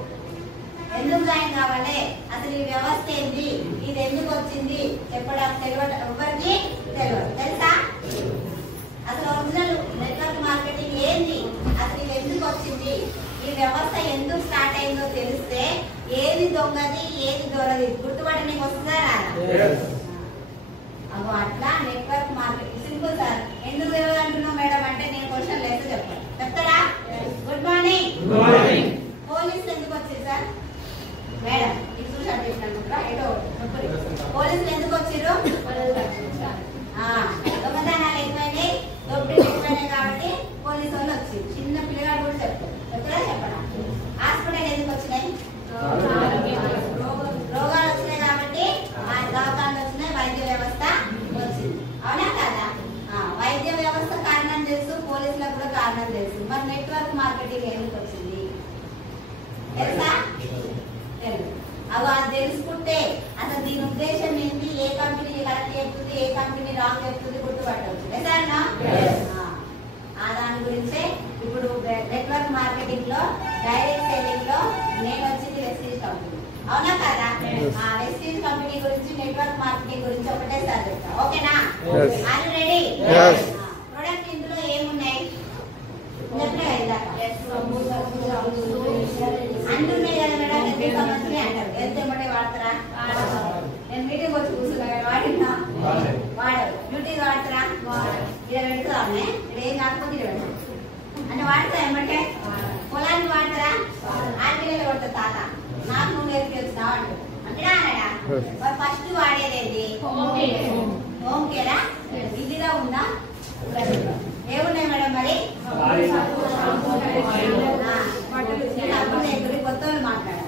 ఎందుకు జాయిన్ కావాలి? అసలు ఈ వ్యవస్థ ఏంది, ఇది ఎందుకు వచ్చింది చెప్పడం తెలియదు. ఎవరికి తెలియదు. తెలుసా? అసలు ఒరిజినల్ నెట్వర్క్ మార్కెటింగ్ ఏంది, అసలు ఇది ఎందుకు వచ్చింది, ఈ వ్యవస్థ ఎందుకు స్టార్ట్ అయిందో తెలిస్తే ఏది దొంగది ఏది దొరది గుర్తుపట్టడానికి వస్తుందా రాదా? అగో అట్లా నెట్వర్క్ మార్కెటింగ్ సింపుల్ సార్. ఎందుకు తెలియదు అంటున్నావు మేడం అంటే నేను క్వశ్చన్ లేదు చెప్పాను. చెప్తారా? Good morning. పోలీసులు ఎందుకు వచ్చింది సార్ మేడం? ఇది చూసి అనిపించినట్టుగా ఏదో పోలీసులు ఎందుకు వచ్చారు? దొంగతనాలు ఎక్కువైనాయి, దొబ్బిలు ఎక్కువైనాయి కాబట్టి పోలీసు వాళ్ళు వచ్చారు. చిన్న పిల్లగాడు కూడా చెప్తారు. చెప్తారా? చెప్పరా? హాస్పిటల్ ఎందుకు వచ్చినాయి? రోగాలు వచ్చినాయి కాబట్టి దవాఖానాలు వచ్చినాయి, వైద్య వ్యవస్థ వచ్చింది. అవునా కదా? వైద్య వ్యవస్థ కారణం తెలుసు, పోలీసులకు కూడా కారణం తెలుసు. మరి నెట్వర్క్ మార్కెటింగ్ ఎందుకు వచ్చింది తెలుసా? అది తెలుసుకుంటే అసలు దీని ఉద్దేశం ఏంటి, ఏ కంపెనీ కరెక్ట్ చెప్తుంది, ఏ కంపెనీ రాంగ్ చెప్తుంది గుర్తుపట్టవచ్చు. దాని గురించే ఇప్పుడు నెట్వర్క్ మార్కెటింగ్ లో డైరెక్ట్ సెల్లింగ్ లో నేను వచ్చింది వెస్టీజ్ కంపెనీ. అవునా కదా? వెస్టీజ్ కంపెనీ గురించి నెట్వర్క్ మార్కెటింగ్ గురించి ఒకటేసారి చెప్తా. ఓకేనా? Are you ready? ప్రొడక్ట్ ఇందులో ఏమున్నాయి? అంటున్నాయి కదా మేడం. ఎంత సంవత్సరం అంటారు, ఎంత ఏమంటే వాడతారా? నేను మీటింగ్ వచ్చి కూర్చున్నా వాడినా వాడరు. డ్యూటీకి వాడతారా? ఇలా పెడతామే ఇక్కడ ఏం కాకపోతే ఇలా పెడతాం అంటే వాడతారా? ఏమంటే పొలానికి వాడతారా? ఆడపిల్లలు కొడతారు. తాత నాకు నువ్వు నేర్పించావు అంటారు. అంటేనా అన్నాడా? మరి ఫస్ట్ వాడేదేంటి? హోమ్ కేరా? ఇదిగా ఉందా? ఏమున్నాయి మేడం? మరి కొత్త వాళ్ళు మాట్లాడాలి.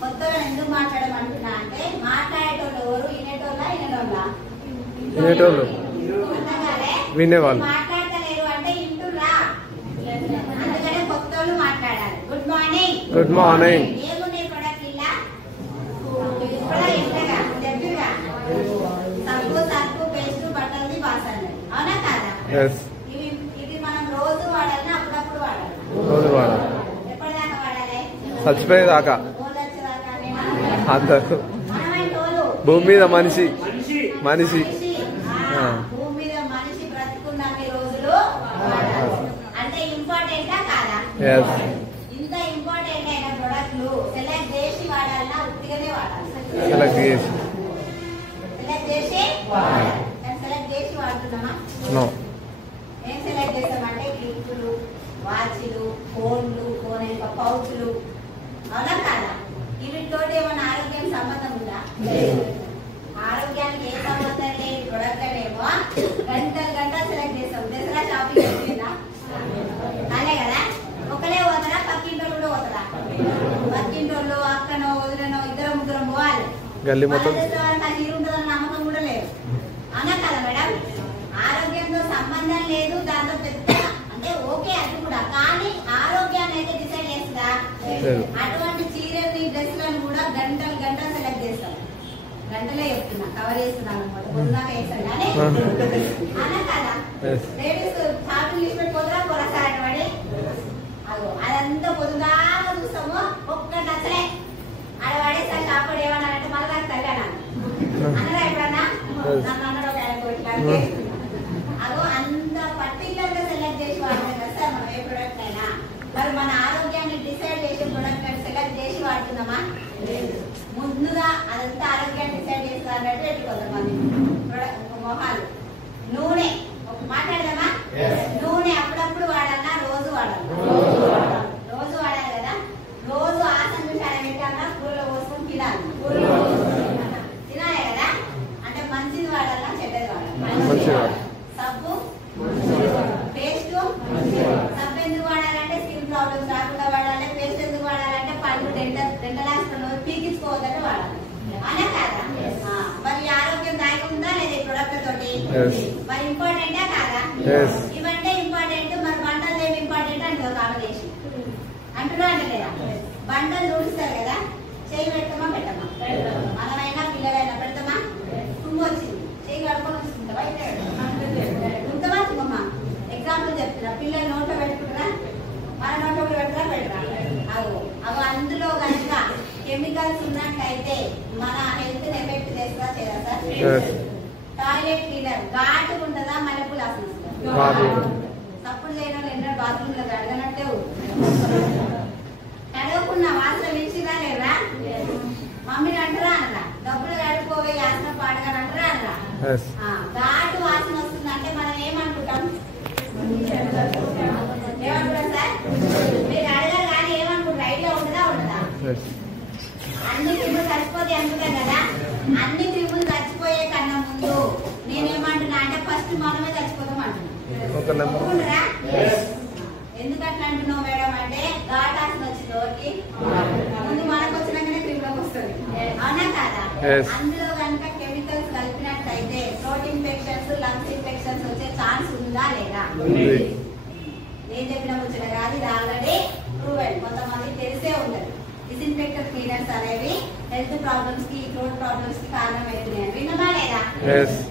కొత్త వాళ్ళు ఎందుకు మాట్లాడమంటున్నా అంటే మాట్లాడేటోళ్ళు ఎవరు? వినేటోళ్ళ వినేవాళ్ళు మాట్లాడతలేరు అంటే ఇంటురా. అందుకనే కొత్త వాళ్ళు మాట్లాడాలి. Good morning. Good morning. ఏమున్నాయి ప్రొడక్ట్ ఇలా? చెప్పిగా సబ్బు పేస్ట్ బట్టలది బాసండి. అవునా కాదా? ఇవి మనం రోజు వాడాలి, అప్పుడప్పుడు వాడాలి. ఎప్పటిదాకా వాడాలి? చచ్చిపోయేదాకా. అందరు భూమి మీద మనిషి భూమి మీద మనిషి బ్రతుకున్న రోజులు అంటే ఇంపార్టెంటా కాదా? ఇంత ఇంపార్టెంట్ అయిన ప్రొడక్ట్లు సెలెక్ట్ చేసి వాడాలన్నా ఉత్తిగానే వాడాలి? సెలెక్ట్ చేసి వాడుతున్నామా? ఏం సెలెక్ట్ చేస్తామంటే క్లిప్పులు, వాచ్లు, ఫోన్లు, ఫోన్ యొక్క పౌచ్లు. అవునా కాదా? వీటితో ఏమైనా ఆరోగ్యం సంబంధం ఉందా? ఆరోగ్యానికి ఏ సంబంధం లేని ప్రొడక్ట్ అనేమో గంటలు సెలెక్ట్ చేస్తాం. దసరా షాపింగ్ అయిపోయిందా? అదే కదా. ఒకలే పోతారా? పక్కింటోళ్ళు కూడా పోతారా? పక్కింటోళ్ళు, అక్కనో వదిలేనో ఇద్దరు ముగ్గురం పోవాలి. ఉంటుందన్న నమ్మకం కూడా లేదు. అవునా కదా మేడం? ఆరోగ్యంతో సంబంధం లేదు. దాంతో పెద్ద అంటే ఓకే అది కూడా, కానీ ఆరోగ్యాన్ని అయితే డిసైడ్ చేస్తుందా? అటువంటి చీరల్ని డ్రెస్లను కూడా గంటలు సెలెక్ట్ చేస్తాం. గంటలే చెప్తున్నా, కవర్ చేస్తున్నాను అనమాట. పొద్దుదాకా వేస్తాను కానీ అన్నా కదా. లేడీస్ షాపింగ్ లిస్ట్ పెట్టుకోరా పొరసారట పడి అదో అదంతా పొద్దుదాకా చూస్తాము. ఒక్క నచ్చలే ఆడ వాడేసారి షాప్ ఏమన్నారంటే మళ్ళీ నాకు తల్లి అన్నాను. అన్నదా ఎప్పుడన్నా? నన్ను అన్నాడు ఒక ఆయన. అదంతా ఆరోగ్యాన్ని డిసైడ్ చేస్తారంటే ఎట్లా కొంతమంది మొహాలు. నూనె మాట్లాడదామా? నూనె అప్పుడప్పుడు వాడాలన్నా రోజు వాడాలి? రోజు వాడాలి కదా. రోజు ఆసన విషయాలు పెట్టాలన్నా కూరలో పోసుకొని తినాలి. తినాలి కదా. అంటే మంచిది వాడాలన్నా చెడ్డది వాడాలి? సబ్బు పేస్ట్. సబ్బు ఎందుకు వాడాలంటే స్కిన్ ప్రాబ్లమ్స్ రాకుండా వాడాలి. పేస్ట్ ఎందుకు వాడాలంటే పళ్ళు డెంటల్ హాస్పిటల్ పీకించుకోవద్దంటే వాడాలి. అలా కాదా? మరి ఆరోగ్యం దాగి ఉందా లేదా ఈ ప్రొడక్ట్ తోటి? మరి ఇంపార్టెంటా కాదా? ఇవంటే ఇంపార్టెంట్. మరి బండలు ఏమి ఇంపార్టెంట్ అంటే ఒక కాంబినేషన్ అంటున్నా అంటే లేదా? బండలు చూపిస్తారు కదా, చేయి పెట్టమా పెట్టమా? మనమైనా పిల్లలైనా పెడతామా? తుమ్ము వచ్చింది చేయి కడుకొని వస్తుంటావా? ఉంటమా తుమ్మమ్మా? ఎగ్జాంపుల్ చెప్తున్నా. పిల్లలు నోట్లో పెట్టుకుంటారా? మన నోట్లో పెడతారా? పెట్టరా? అవి అందులో కనుక కెమికల్స్ ఉన్నట్టయితే మన హెల్త్ ఎఫెక్ట్ చేస్తుందా చేయదా సార్? టాయిలెట్ క్లీనర్ ఘాటుగా ఉంటుందా మల్లెపూలు వాసన? తప్పుడు చేయడం ఎన్నో బాత్రూమ్ లో అడగనట్టే కడగకున్న వాసన మించినా లేదా? మమ్మీని అంటారా అనరా? డబ్బులు కడుకోవే వాసన పాడగా అంటారా అనరా? ఘాటు వాసన వస్తుందంటే మనం ఏమనుకుంటాం? ఏమనుకుంటాం సార్? మీరు అడగారు కానీ ఏమనుకుంటారు? ఐడియా ఉండదా ఉండదా? అన్ని క్రిములు చచ్చిపోతే అనుకుంటాం కదా. అన్ని క్రిములు చచ్చిపోయే కన్నా ముందు నేనేమంటున్నా అంటే ఫస్ట్ మనమే చచ్చిపోతాం అంటున్నా. ఎందుకట్లా అంటున్నావు మేడం అంటే ఘాటాసన వచ్చింది ఎవరికి ముందు మనకు వచ్చినాకనే క్రిములకు వస్తుంది. అవునా కాదా? అందులో కనుక కెమికల్స్ కలిపినట్లయితే థ్రోట్ ఇన్ఫెక్షన్స్, లంగ్స్ ఇన్ఫెక్షన్స్ వచ్చే ఛాన్స్ ఉందా లేదా? నేను చెప్పిన ముచ్చట కాదు, ఇది ఆల్రెడీ ప్రూవెన్. కొంతమంది తెలిసే ఉండదు. డిస్ఇన్ఫెక్టర్ క్లీనర్స్ అనేవి హెల్త్ ప్రాబ్లమ్స్ కి, థ్రోట్ ప్రాబ్లమ్స్ కి కారణం అవుతున్నాయి. విన్నమా లేదా?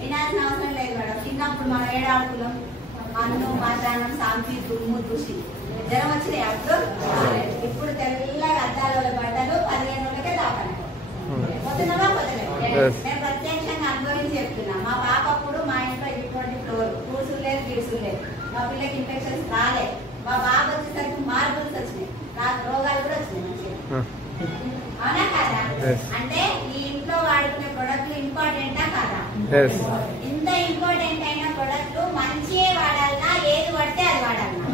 వినాల్సిన అవసరం లేదు మేడం. చిన్నప్పుడు మనం ఏడాడుకున్నాం మన్ను, మధ్యాహ్నం, సాంపి, తుమ్ము, దుషి, జ్వరం వచ్చినాయి అప్పుడు. ఇప్పుడు తెల్లగా అద్దాల బట్టలు 15 రోజులకే దాపాలి. పోతున్నావా? పోతలేదు. నేను ప్రత్యక్షంగా అనుభవించి చెప్తున్నా. మా పాప అప్పుడు మా ఇంట్లో ఇటువంటి ఫ్లోర్ కూర్చులు లేదు, గీడ్సులు లేదు. మా పిల్లకి ఇన్ఫెక్షన్స్ రాలేదు. మా బాబు వచ్చేసరికి మార్పులు వచ్చినాయి, నాకు రోగాలు కూడా వచ్చినాయి మంచిగా. అవునా కాదా? అంటే ఈ ఇంట్లో వాడుకునే ప్రొడక్ట్లు ఇంపార్టెంటా కాదా? ఇంత ఇంపార్టెంట్ అయిన ప్రొడక్ట్లు మంచిగా వాడాలన్నా ఏది పడితే అది వాడాలన్నా?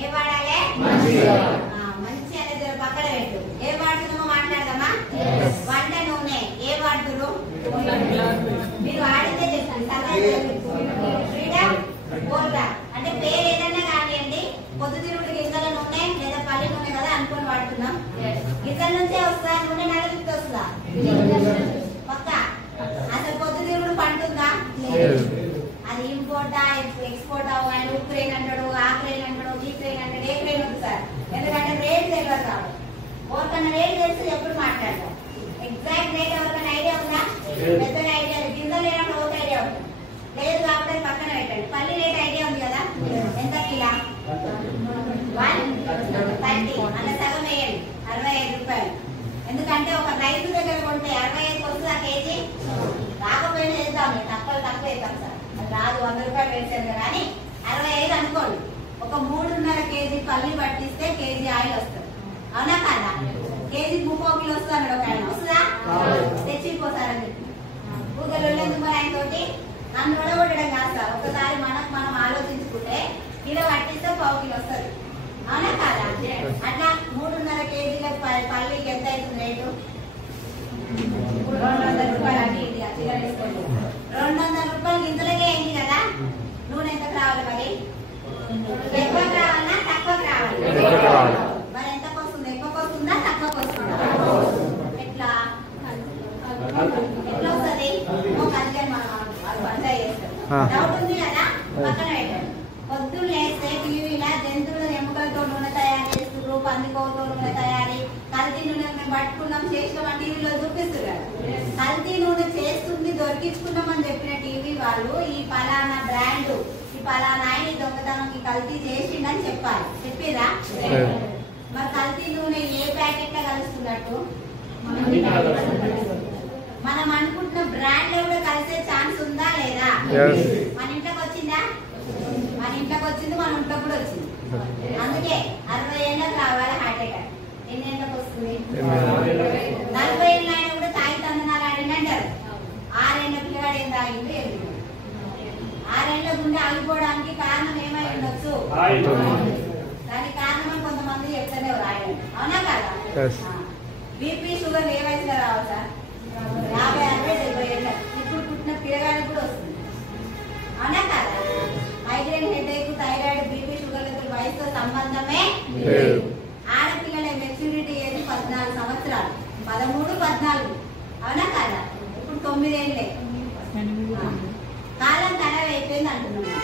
ఏ వాడాలి? మంచి అనేది పక్కన పెట్టు. ఏ వాడుతున్నామో మాట్లాడదామా? వంట నూనె ఏ వాడుతురు? మీరు వాడితే చెప్తాను. ఫ్రీడమ్ గోల్డా అంటే పేరు ఏదన్నా కానివ్వండి, పొద్దుతిరుగుడు గింజల నూనె లేదా పల్లి నూనె కదా అనుకుని వాడుతున్నాం. గింజల నుంచే వస్తుందా నూనె? నడలికి వస్తుందా? పక్క అసలు పొద్దుతిరుగుడు పంటుందా? అది ఇంపోర్టా ఎక్స్పోర్ట్ అవ్వాలి? ఉక్రెయిన్ అంటాడు, ఆ క్రెయిన్ అంటాడు, ఈ క్రెయిన్ అంటాడు. ఏ క్రెయిన్ ఉంది సార్? ఎందుకంటే రేట్ తెలియదు కాబట్టి. ఎవరికన్నా రేట్ తెలిసి ఎప్పుడు మాట్లాడతాం. ఎగ్జాక్ట్ రేట్ ఎవరికైనా ఐడియా ఉందా? పెద్దగా ఐడియా లేదు. గింజలు లేనప్పుడు ఒక ఐడియా ఉంటుంది, లేదు కాబట్టి పక్కన పెట్టండి. పల్లి రేట్ ఐడియా ఉంది కదా? ఎంత కిలా? 130. అలా సగం వేయండి, 65 రూపాయలు. ఎందుకంటే ఒక రైతు దగ్గర కొంటే 65 వస్తుంది ఆ కేజీ. రాకపోయినా వేద్దాం, తక్కువ వేద్దాం సార్. అది రాదు, 100 రూపాయలు వేసాను కానీ 65 అనుకోండి. ఒక 3.5 కేజీ పల్లి పట్టిస్తే కేజీ ఆయిల్ వస్తుంది. అవునా కాదా? కేజీ 30 కిలో వస్తుంది. ఒక ఆయన వస్తుందా? తెచ్చిపోతారని చెప్పి ఊగలు ఎందుకు మరి ఆయన తోటి నన్ను ఒడగొట్టడం కాదు సార్. ఒకసారి మనం ఆలోచించుకుంటే కిలో పట్టిస్తే 1/2 కిలో వస్తుంది. అవునా కాదా? అట్లా 3.5 కేజీల పల్లికి ఎంత అవుతుంది రేటు? 200 రూపాయలు. అన్ని ఇంటిగా చిల్లర వేసుకోండి. 200 రూపాయలు గింజలకే అయింది కదా. నూనె ఎంతకు రావాలి మరి? ఎక్కువకు రావాలన్నా తక్కువకు రావాలి? మరి ఎంతకు వస్తుంది? ఎక్కువకు వస్తుందా తక్కువకు వస్తుందా? ఎట్లా వస్తుంది? ఒక అధికారి మనం వంట చేస్తాం. డౌట్ ఉంది కదా, పక్కన పెట్టండి. పొద్దున్న లేస్తే టీవీలో జంతువుల ఎముకలతో నూనె తయారు చేస్తున్నారు, పందికోతో నూనె తయారీ, కల్తీ నూనె మేము పట్టుకున్నాం చేసినాం టీవీలో చూపిస్తున్నారు. కల్తీ నూనె చేస్తుంది దొరికించుకున్నామని చెప్పిన టీవీ వాళ్ళు ఈ పలానా బ్రాండ్, ఈ పలానా ఆయన దొంగతనం కల్తీ చేసిండని చెప్పాలి. చెప్పిరా? మరి కల్తీ నూనె ఏ ప్యాకెట్ లో కలుస్తున్నట్టు? మనం అనుకుంటున్న బ్రాండ్ లో కూడా కలిసే ఛాన్స్ ఉందా లేదా? మన ఇంట్లోకి వచ్చిందా? మన ఇంట్లోకి వచ్చింది, మన ఇంట్లో కూడా వచ్చింది. అందుకే 60 ఏళ్ళకి రావాలి హార్ట్ అటాక్. ఎన్ని ఏళ్ళకి వస్తుంది? 40 ఏళ్ళ ఆయన కూడా తాగి బీపీ షుగర్ ఏ వయసులో రావు సార్? 50, 60, 70 ఏళ్ళ ఇప్పుడు పుట్టిన పిల్లగానికి కూడా వస్తుంది. అవునా కదా? మైగ్రేన్, హెడేక్, థైరాయిడ్, బీపీ షుగర్లతో వయసుతో సంబంధమే లేదు. ఆడపిల్లల మెచ్యూరిటీ ఏది 14 సంవత్సరాలు, 13, 14. అవునా కదా? ఇప్పుడు 9 ఏళ్ళే. కాలం ఖరాబ్ అయిపోయింది అంటున్నాం.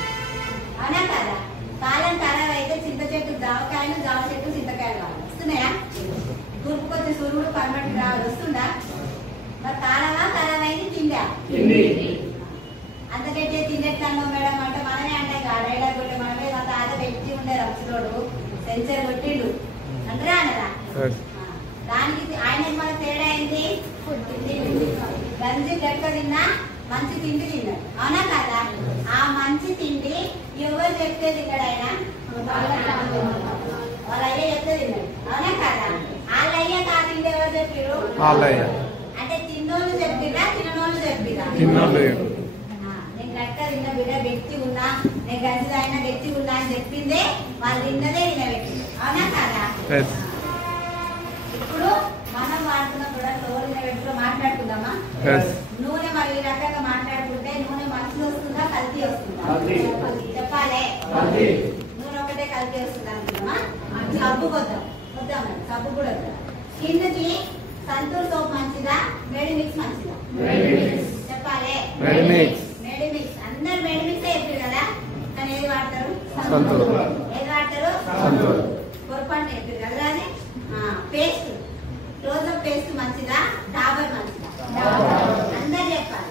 అవునా కదా? కాలం ఖరాబ్ అయితే చింత చెట్టు జామకాయలు, జామ చెట్టు చింతకాయలు కావాలి. వస్తున్నాయా? తూర్పుకొచ్చి సూర్యుడు పర్మనెంట్ రావాలి. వస్తుందా? మరి కాలమా ఖరాబ్ అయింది తిండా? అంతకంటే తిండెట్టాను మేడం అంటే మనమే అంటాం కదా, డైలాగ్ కొట్టే మనమే. మా తాత పెట్టి ఉండే రక్షలోడు సెంచర్ కొట్టిండు అంటారా అనరా? దానికి ఆయనకి మన తేడా ఏంటి? గంజి గట్ట తిన్నా, మంచి తిండి తిన్నాడు. అవునా కదా? ఆ మంచి తిండి ఎవరు చెప్తే తిన్నాడు? ఆయన వాళ్ళ అయ్య చెప్తే తిన్నాడు. అవునా కదా? వాళ్ళ అయ్య కా తిండి ఎవరు చెప్పారు? అంటే తిన్నోళ్ళు చెప్పిరా, తిననోళ్ళు చెప్పిరా? నేను గట్ట తిన్న బిడ్డ గట్టి ఉన్నా, నేను గంజి తాగినా గట్టి ఉన్నా అని చెప్పిందే వాళ్ళు తిన్నదే తినబెట్టింది. అవునా కదా? ఇప్పుడు మనం వాడుతున్న ప్రొడక్ట్ ఓరిజినల్ మాట్లాడుకుందామా? నూనె మరి ఈ రకంగా మాట్లాడుకుంటే నూనె మంచిగా వస్తుందా, కల్తీ వస్తుందా? చెప్పాలి. నూనె ఒకటే కల్తీ వస్తుంది అనుకున్నామా? సబ్బు వద్దాం, సబ్బు కూడా వద్దాం. స్కిన్కి సంతూర్ సోప్ మంచిదా, మెడిమిక్స్ మంచిదా? చెప్పాలి. మెడిమిక్స్. అందరు మెడిమిక్స్ చెప్పారు కదా, కానీ ఏది వాడతారు? ఏది వాడతారు? పొరపాటు చెప్పారు కదా. అది పేస్ట్, క్లోజప్ పేస్ట్ మంచిదా, డాబర్ మంచిదా? అందరు చెప్పాలి.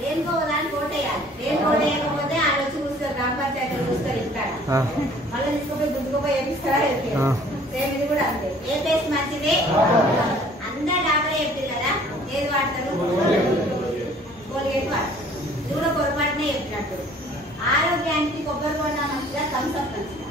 దేనికోదాన్ని ఓటేయాలి. దేనికి ఓటేయకపోతే వాళ్ళు వచ్చి చూస్తారు, గ్రామ పంచాయతీలు చూస్తారు, ఇస్తారా? మళ్ళీ తీసుకుపోయి గుంజుకుపోయి వేపిస్తారా? సేమ్ ఇది కూడా అంతే. ఏ పేస్ట్ మంచిది? అందరు డాబరే చెప్పారు కదా, ఏది వాడతారు? కోల్గేట్ వాడతారు. ఇది కూడా పొరపాటునే చెప్పినట్టు. ఆరోగ్యానికి కొబ్బరి బొండ మంచిదా, థమ్స్ అప్ మంచిదా?